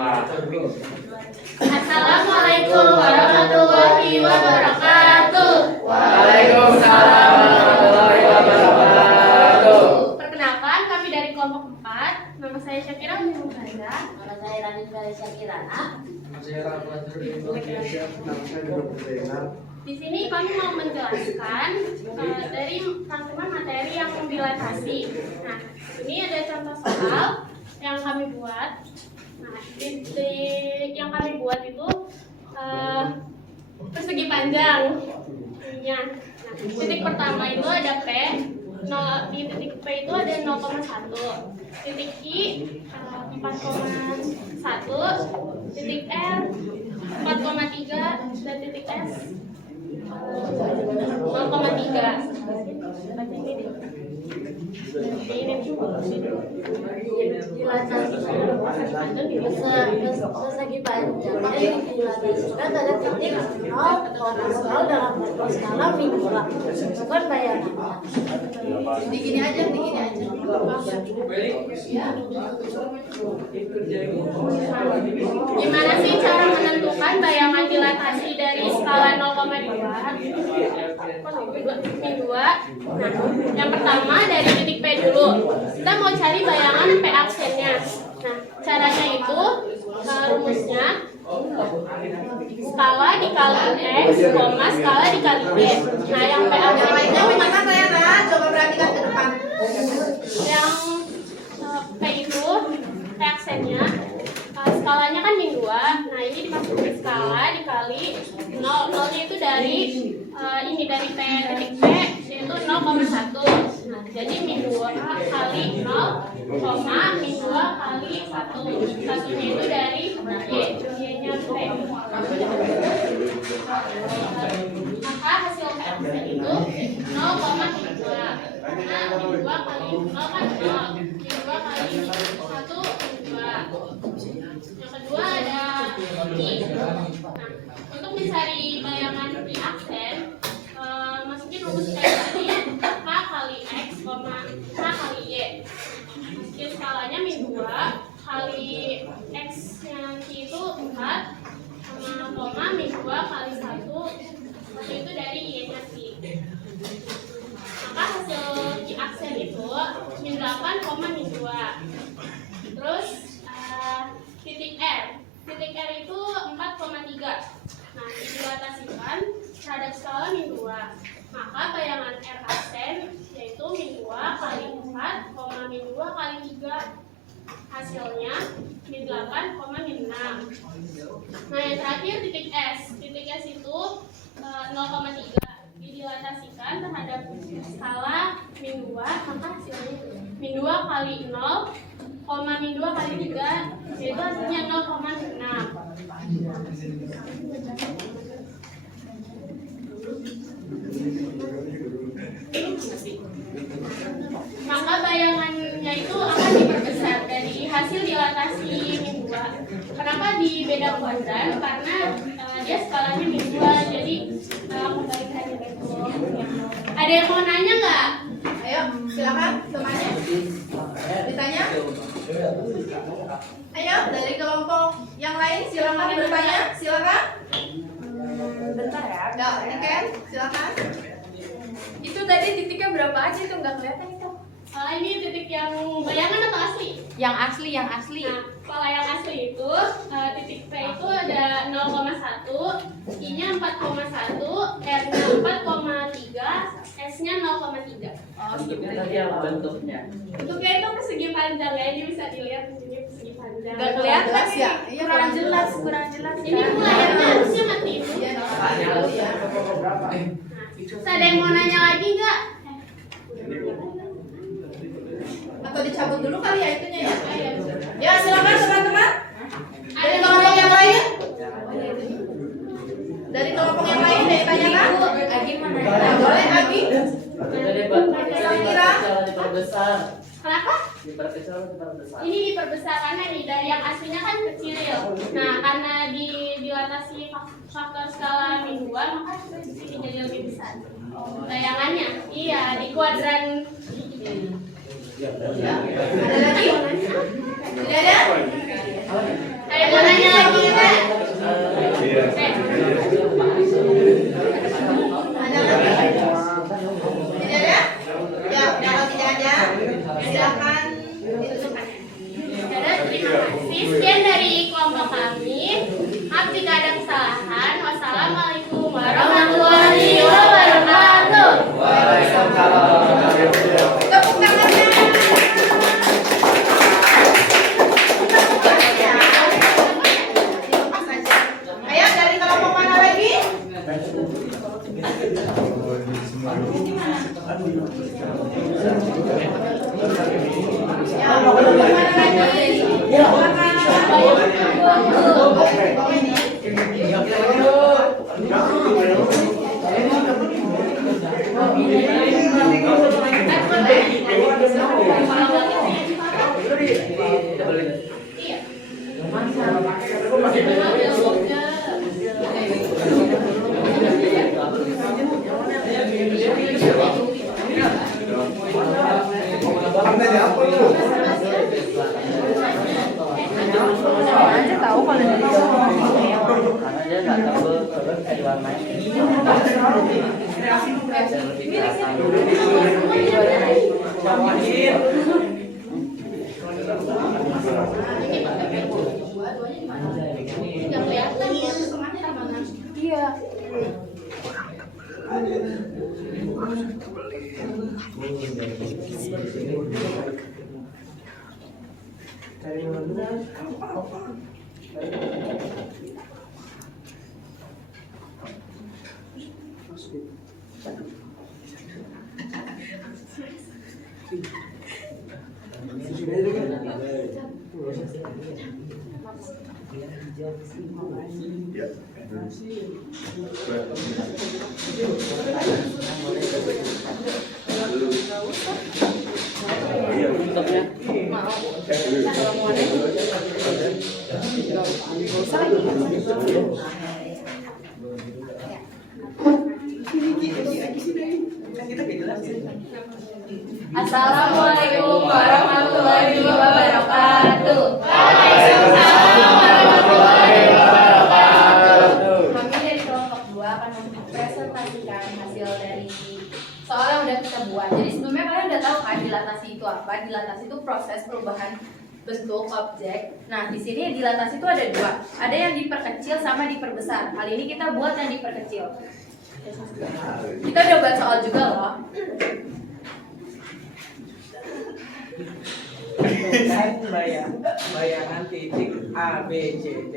Bismillah. Assalamualaikum warahmatullahi wabarakatuh. Waalaikumsalam warahmatullahi wabarakatuh. Perkenalkan, kami dari kelompok 4. Nama saya Syakira Muhammad. Nama saya Rani Kalisa Kirana. Di sini kami mau menjelaskan dari rangkuman materi yang dilatasi. Nah, ini ada contoh soal yang kami buat. Nah, titik yang kami buat itu persegi panjang. Nah, titik pertama itu ada P. Di titik P itu ada 0,1. Titik I 4,1. Titik R 4,3 dan titik S 0,3. Persegi panjangnya dilatasikan pada titik 0,0 dalam bentuk skala mingguan. Bukan bayangannya. Digini aja. Gimana sih cara menentukan bayangan dilatasi dari skala 0,2 min2? Nah, yang pertama dari titik P dulu. Kita mau cari bayangan P aksennya. Nah, caranya itu rumusnya skala dikali X, skala dikali Y. Nah, yang P aksennya Gimana Rera? Coba perhatikan ke depan. yang P itu P aksennya skalanya kan min 2. Nah, ini dimasukin skala dikali 0 nya itu dari ini dari P titik P yaitu 0,1. Nah, jadi min 2 kali 0, min 2 kali 1. Satunya itu dari Y nya P. Maka hasil P aksen itu 0,2. Karena min 2 kali 0 kan 0. Min 2 kali 1 2. Yang kedua ada I. Nah, untuk mencari bayangan I aksen, masukin rumus kayak tadi, K kali X, K kali Y. Masukin skalanya min 2 kali X nya itu 4 sama koma min 2 kali 1 itu dari Y nya I. Maka hasil I aksen itu min 8, min 2. Terus titik R. Titik R itu 4,3. Nah, dilatasikan terhadap skala min 2. Maka bayangan R aksen yaitu min 2 kali 4, min 2 kali 3. Hasilnya min 8, min 6. Nah, yang terakhir titik S. Titik S itu 0,3. Dilatasikan terhadap skala min 2, maka hasilnya min 2 kali 0, min 2 kali 3, yaitu hasilnya 0,6. Maka bayangannya itu akan diperbesar dari hasil dilatasi min 2. Kenapa di beda kuadran? Karena dia skalanya min 2, jadi kebalikannya itu. Ada yang mau nanya nggak? Ayo, silakan semuanya. Ditanya. Ayo, dari kelompok yang lain silakan bertanya. Silakan. Bentar ya. Enggak, ini kan? Silakan. Itu tadi titiknya berapa aja tuh nggak kelihatan itu? Ini titik yang bayangan atau asli? Yang asli. Nah, kalau yang asli itu titik P itu ada 0,1, I-nya 4,1, R-nya 4,3, S-nya 0,3. Oh, gitu. Tadi apa bentuknya? Bentuknya itu persegi panjang ya, ini bisa dilihat di sini persegi panjang. Nggak kelihatan Jelas ya? Iya, kurang jelas. Ini layarnya harusnya mati itu. Iya, ya. Nah, ada yang mau nanya lagi nggak? Atau dicabut dulu kali ya itunya ya? Ayo. Ya, silakan teman-teman. Ada Dari yang kelompok yang lain? Dari kelompok yang lain ada yang tanyakan? Agi mana? Nah, boleh Abi. Jadi diperbesar. Kenapa? Diperbesar. Ini diperbesar karena nih dari yang aslinya kan kecil. Nah, karena dilatasi faktor skala min 2, maka di sini jadi lebih besar. Bayangannya, iya di kuadran. Ya. Ada lagi? Tidak ada? Ada Sekian dari kelompok kami. Maaf jika ada kesalahan. Wassalamualaikum warahmatullahi wabarakatuh. Waalaikumsalam. Tepuk tangannya. Ayo dari kelompok mana lagi? Ya, kelompok mana lagi? Karena dia nggak tebel kayak warnanya. Nggak kelihatan ya, kemana mana? Iya. Assalamualaikum warahmatullahi wabarakatuh. Kami dari kelompok 2 akan mempresentasikan hasil dari soal yang udah kita buat. Jadi sebelumnya kalian udah tahu kan dilatasi itu apa? Dilatasi itu proses perubahan bentuk objek. Nah, di sini dilatasi itu ada dua. Ada yang diperkecil sama diperbesar. Kali ini kita buat yang diperkecil. Kita udah buat soal juga loh. Bayangan titik A, B, C, D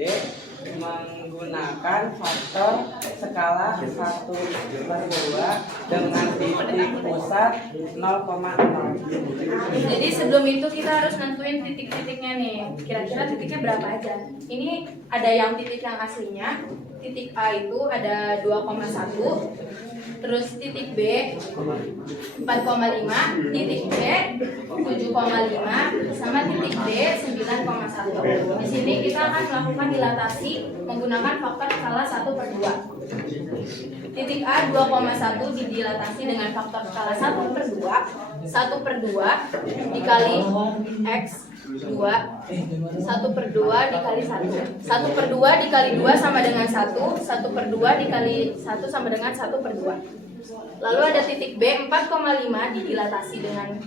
menggunakan faktor skala 1/2 dengan titik pusat 0,0. Jadi sebelum itu kita harus nentuin titik-titiknya nih. Kira-kira titiknya berapa aja? Ini ada yang titik yang aslinya. Titik A itu ada 2,1. Terus titik B 4,5, titik C 7,5, sama titik D 9,1. Di sini kita akan melakukan dilatasi menggunakan faktor skala 1/2. Titik A 2,1 didilatasi dengan faktor skala 1/2. 1/2 dikali X 2, 1/2 dikali 1. 1/2 dikali 2 sama dengan 1. 1/2 dikali 1 sama dengan 1/2. Lalu ada titik B 4,5 didilatasi dengan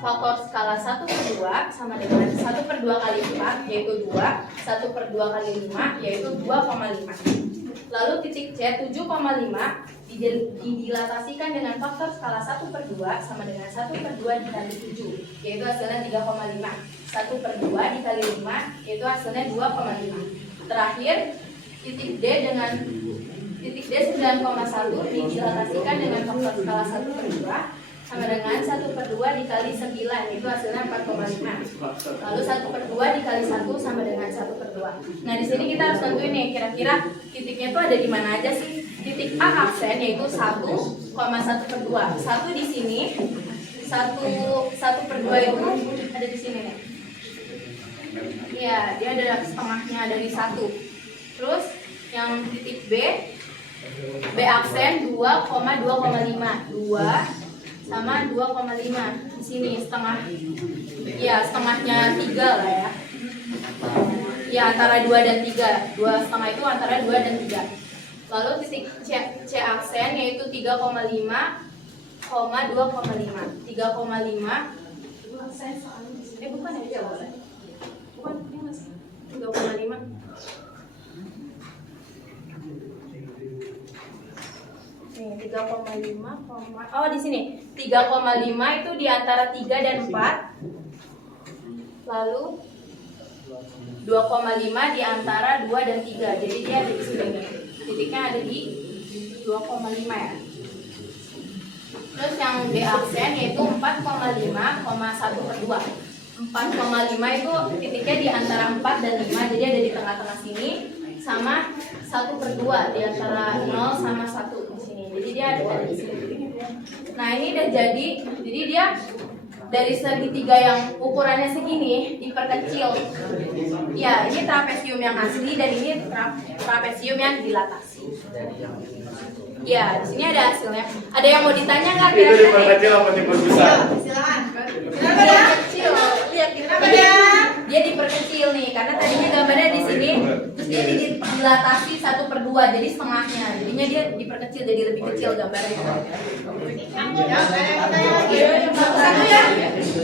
faktor skala 1/2 sama dengan 1/2 kali 4 yaitu 2. 1/2 kali 5 yaitu 2,5. Lalu titik C 7,5 didilatasikan dengan faktor skala 1/2 sama dengan 1/2 dikali 7 yaitu hasilnya 3,5. 1/2 dikali 5 yaitu hasilnya 2,5. Terakhir titik D 9,1 didilatasikan dengan faktor skala 1/2 sama dengan 1/2 dikali 9 itu hasilnya 4,5. Lalu 1/2 dikali 1 sama dengan 1/2. Nah, di sini kita harus tentuin nih kira-kira titiknya itu ada di mana aja sih? Titik A aksen yaitu 1,1/2. 1 di sini. 1/2 itu ada di sini nih. Iya, dia ada setengahnya dari 1. Terus yang titik B aksen 2,2,5. 2 sama 2,5 di sini setengah, ya setengahnya 3 lah ya. Ya antara 2 dan 3. 2,5 itu antara 2 dan 3. Lalu titik C aksen yaitu 3,5, 2,5. 3,5 bukan ya, bukan Oh, di sini 3,5 itu di antara 3 dan 4. Lalu 2,5 di antara 2 dan 3. Jadi dia ada di sini. Titiknya ada di 2,5 ya. Terus yang D aksen yaitu 4,5,1/2. 4,5 itu titiknya di antara 4 dan 5, jadi ada di tengah-tengah sini, sama 1/2 di antara 0 sama 1 di sini. Jadi dia ada di sini. Nah, ini udah jadi dia dari segitiga yang ukurannya segini diperkecil. Ya, ini trapesium yang asli dan ini trapesium yang dilatasi. Ya, di sini ada hasilnya. Ada yang mau ditanya nggak? Itu diperkecil apa diperbesar? Silakan. Kenapa ya? Lihat kenapa ya? Dia diperkecil nih, karena tadinya gambarnya di sini, terus dia dilatasi 1/2, jadi setengahnya. Jadinya dia diperkecil jadi lebih kecil gambarnya. Satu ya.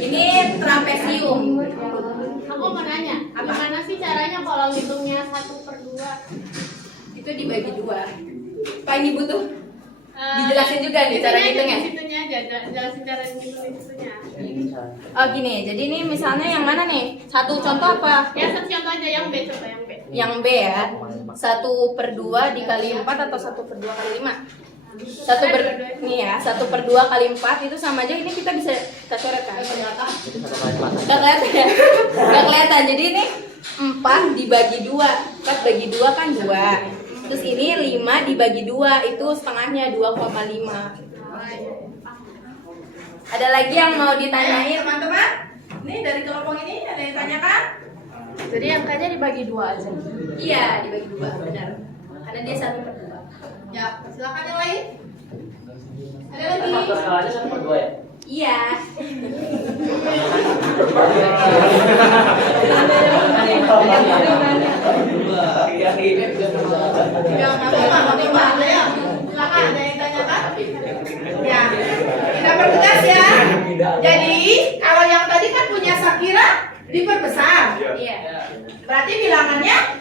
Ini trapesium. Aku mau nanya, gimana sih caranya kalau ngitungnya 1/2? Itu dibagi 2. Pak, ini butuh dijelasin juga nih cara ngitungnya. Situnya aja, jelasin cara ngitung di situnya. Oh gini, jadi ini misalnya yang mana nih? Satu contoh apa? Ya, satu contoh aja yang B, coba yang B. Yang B ya. 1/2 dikali 4 atau 1/2 kali 5? Nih ya, 1/2 kali 4 itu sama aja. Ini kita bisa kita coret kan? Nggak kelihatan ya? Nggak kelihatan. Jadi ini 4 dibagi 2. 4 bagi 2 kan 2. Terus ini 5 dibagi 2, itu setengahnya 2,5. Ada lagi yang mau ditanyain teman-teman? Nih dari kelompok ini ada yang tanyakan? Jadi angkanya dibagi 2 aja. Iya, dibagi 2, benar. Karena dia 1/2. Ya, silakan yang lain. Ada lagi? Faktor skalanya 1/2 ya? Iya. Yang kami ada ya. Silakan, ada yang tanyakan? Ya, kita pertegas ya. Jadi kalau yang tadi kan punya Sakira diperbesar. Iya. Berarti bilangannya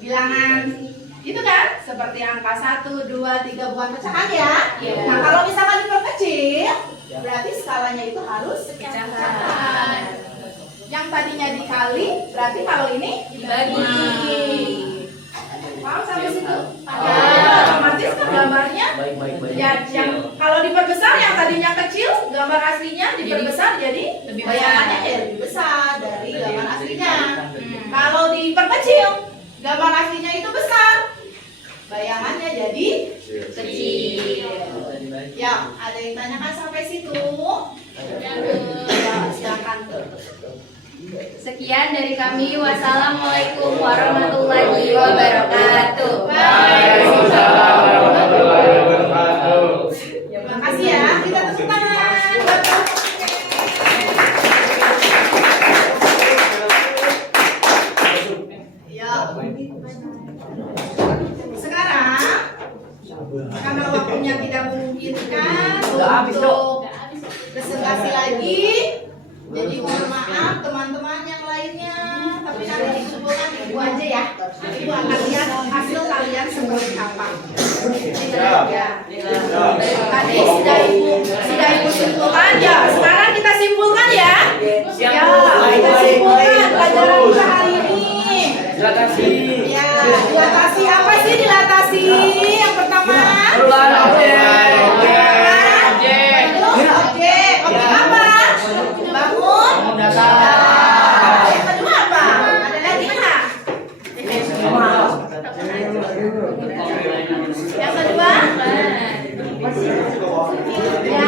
bilangan itu kan seperti angka 1, 2, 3 bukan pecahan ya. Iya. Nah, kalau misalkan diperkecil, berarti skalanya itu harus Pecahan. pecahan. Yang tadinya dikali, berarti kalau ini Dibagi. Paham sampai situ? Paham. Otomatis kan gambarnya Baik. ya, yang kalau diperbesar yang tadinya kecil, gambar aslinya diperbesar jadi lebih bayangannya besar. ya lebih besar dari gambar aslinya. Kalau diperkecil, gambar aslinya itu besar, bayangannya jadi kecil. Ya, ada yang tanyakan sampai situ? Ya, silakan. Sekian dari kami. Wassalamualaikum warahmatullahi wabarakatuh. Waalaikumsalam warahmatullahi wabarakatuh. Terima kasih ya. Kita tepuk tangan buat ya. Sekarang karena waktunya tidak memungkinkan untuk presentasi lagi, jadi mohon maaf teman-teman yang lainnya, tapi nanti dikumpulkan ibu aja ya. Ibu akan lihat hasil kalian seperti apa. Ya. Tadi sudah ibu simpulkan ya. Sekarang kita simpulkan ya. Ya, kita simpulkan pelajaran kita hari ini. Dilatasi. Ya, dilatasi apa sih dilatasi? Yang pertama Perubahan objek. objek apa? Bangun dasar. Yang kedua apa? Ada lagi nggak? Yang kedua? Ya,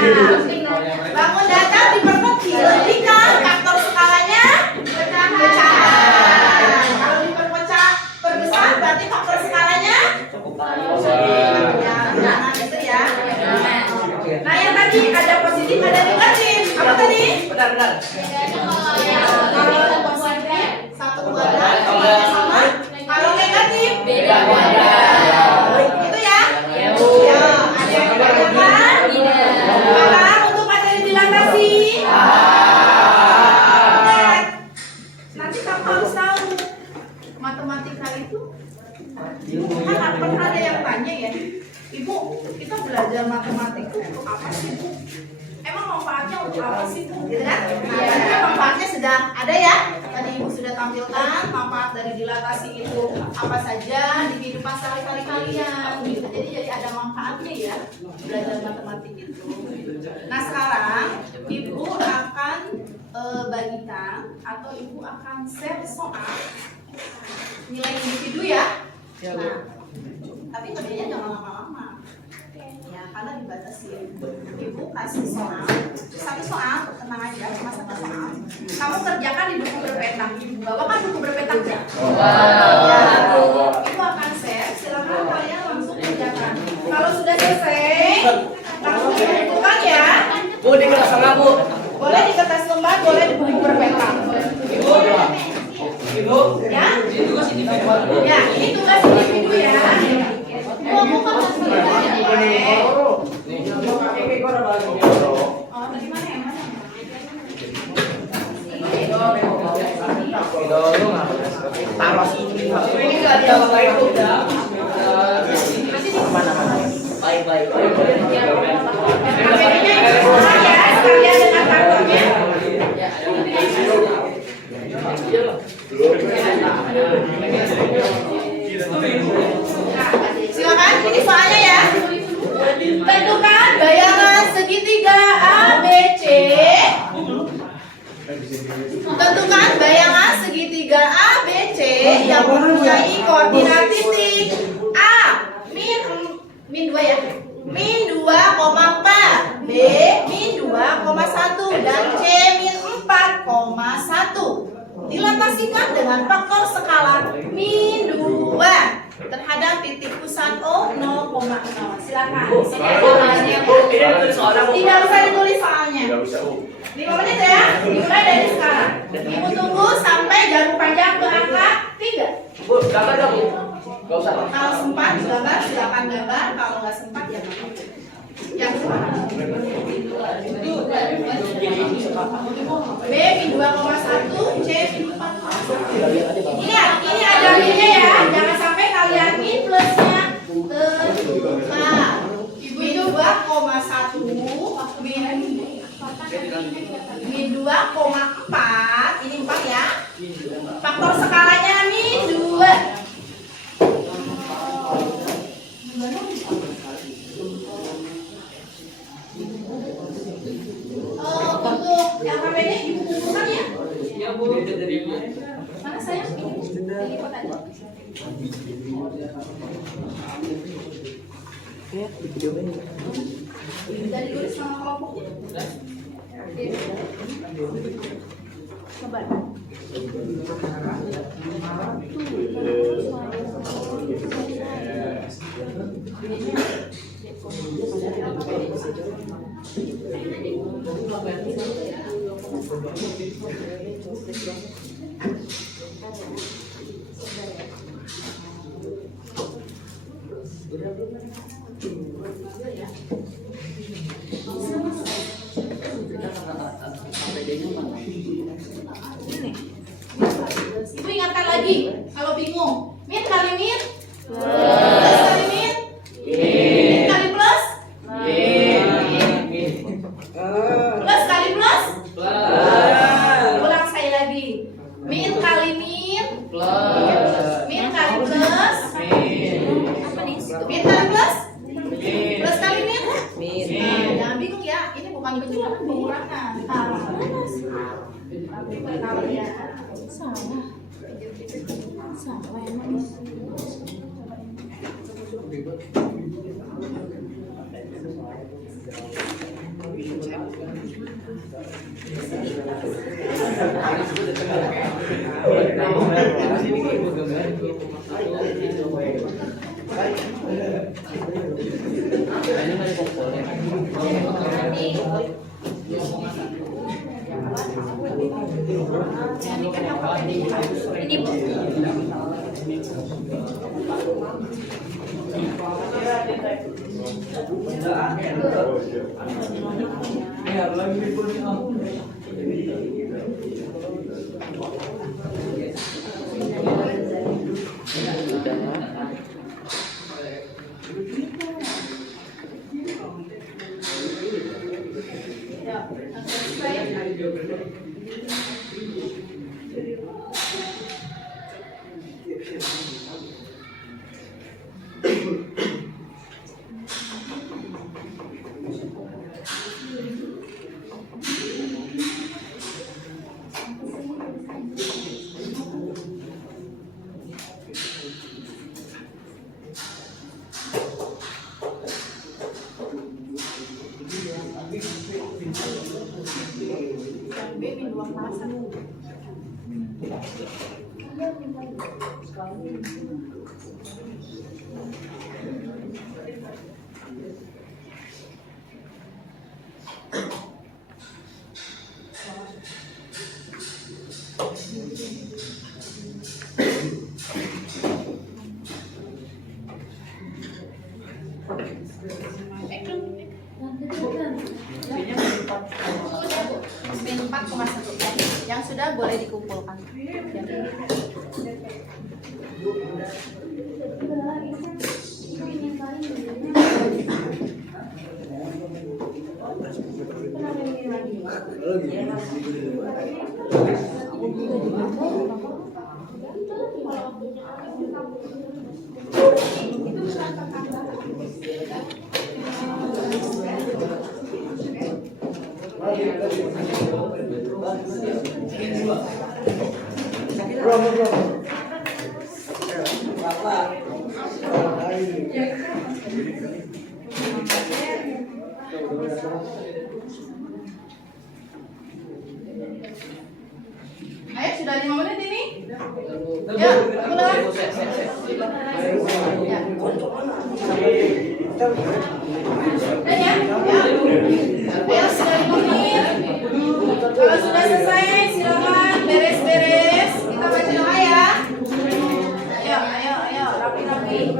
bangun datar diperkecil jika faktor skalanya pecahan. Kalau diperpecah perbesar berarti faktor skalanya ya, jangan gitu ya. Nah, yang tadi ada positif, ada negatif. Apa tadi? Benar. Kalau positif 1 kuadrat sama. Kalau negatif Beda kuadrat. itu ya. Ya, ada yang ditanyakan? Sekarang untuk materi dilatasi. Nanti kamu harus tahu matematika itu kan pernah ada yang tanya ya. Ibu, kita belajar matematika untuk apa sih, Bu? Emang manfaatnya untuk apa sih, Bu? Gitu kan? Nah, manfaatnya sudah ada ya. Tadi Ibu sudah tampilkan manfaat dari dilatasi itu apa saja di kehidupan sehari-hari kalian. Gitu. Jadi ada manfaatnya ya belajar matematika itu. Nah, sekarang Ibu akan bagikan atau Ibu akan share soal nilai individu ya. Nah, tapi kerjanya jangan lama-lama ya, karena dibatasi. Ibu kasih soal, satu soal, tenang aja, cuma satu soal. Kamu kerjakan di buku berpetak. Bawa kan buku berpetak ya? Ya, Ibu akan share, silakan kalian langsung kerjakan. Kalau sudah selesai, langsung dikumpulkan ya. Bu, di kelas sana, Bu. Boleh di kertas lembar, boleh di buku berpetak. Ibu. Ya? Ya, ini tugas individu ya. Kamu kan harus belajar boleh. Oh, bagaimana ya, Mas? Taruh sini. Ini enggak ada apa itu. Mana? Baik. KPD-nya itu semua ya, sekalian dengan kartonnya. Silakan, ini soalnya ya. Tentukan bayangan segitiga ABC. Tentukan bayangan segitiga ABC yang mempunyai koordinat titik A min 2 ya. Min 2,4, B min 2,1 dan C min 4,1. Dilatasikan dengan faktor skala min 2 terhadap titik pusat O 0,0. Silakan. Sini ada soalnya. Tidak usah ditulis soalnya. 5 menit ya. Dimulai dari sekarang. Ibu tunggu sampai jarum panjang ke angka 3. Bu, gambar dong, Bu. Enggak usah. Kalau sempat gambar, silakan gambar. Kalau nggak sempat ya nggak apa-apa. Yang B min 2,1, C min 4,1. Ini ada minnya ya. Jangan sampai kalian min plusnya terlupa. Min 2,1 min 2,4 ini 4 ya. Faktor skalanya min 2. Untuk yang KPD ibu kumpulkan ya? Ya, Bu. Mana sayang? Ini pot aja. Dari tulis nama kelompok. Coba. Ibu ingatkan lagi kalau bingung. Min kali min plus kali min kali plus plus kali plus. Ulang sekali lagi. Min kali min min kali plus apa nih? Min kali plus plus kali min. Nah, jangan bingung ya. Ini bukan penjualan, pengurangan. Kalian salah emang. Ini Bu. Min 4,1 yang sudah boleh dikumpulkan. Ayo sudah 5 menit ini. Ya, ulang. Ya. Udah ya? Ya. Ayo sudah 5 menit. Kalau sudah selesai silakan beres-beres. Kita baca doa ya. Ayo, rapi-rapi.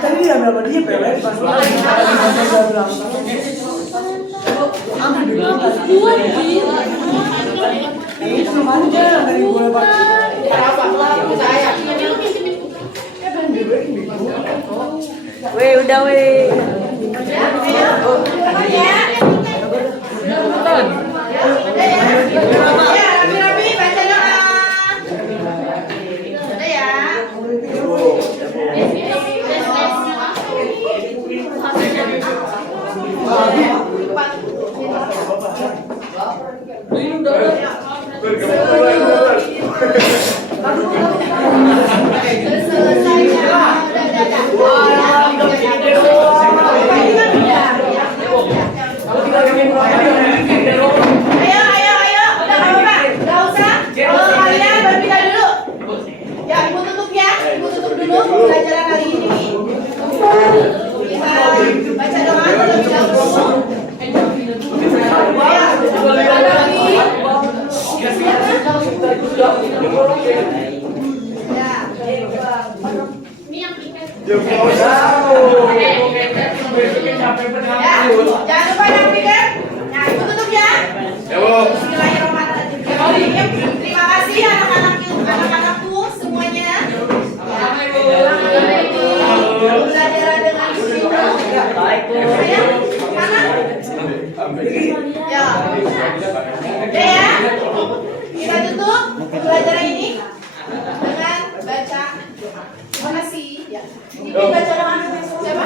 Tadi dia berapa dia pelet pas dia bilang. Ini cuma aja dari gue Weh, udah weh. Rapi-rapi baca doa. Udah ya. Ayo, udah apa-apa, nggak usah. Kalian berpindah dulu. Ya, ibu tutup ya, ibu tutup dulu pembelajaran kali ini. Kita baca doa terlebih dahulu. Ini yang ikan. Ya, jangan lupa yang pikir. Nah, ibu tutup ya. Ya, Bu. Bismillahirrahmanirrahim. Terima kasih anak-anakku semuanya. Belajar dengan sungguh. Saya mana? Ya. Oke ya. Kita tutup pelajaran ini dengan baca. Terima kasih. Ya. Ini baca doa siapa?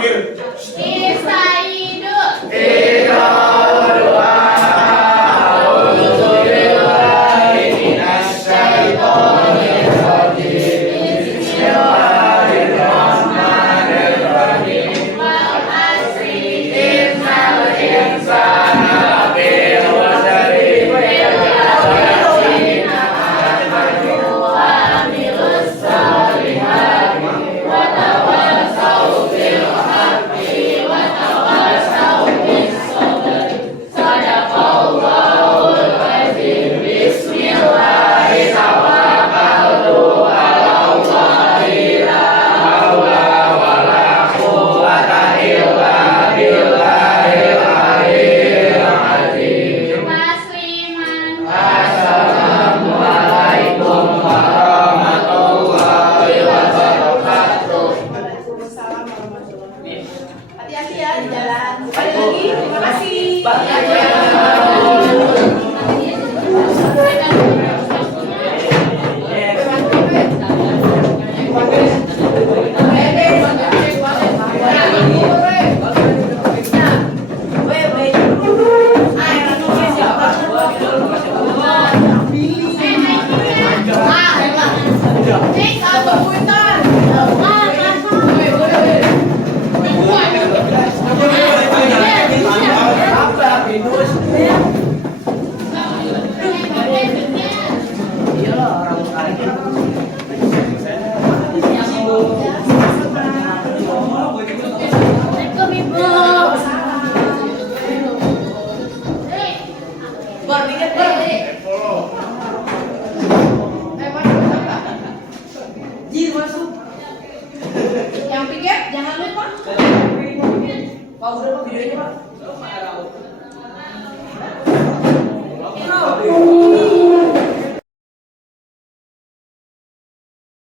Kita hidup. Mau berapa videonya, Pak?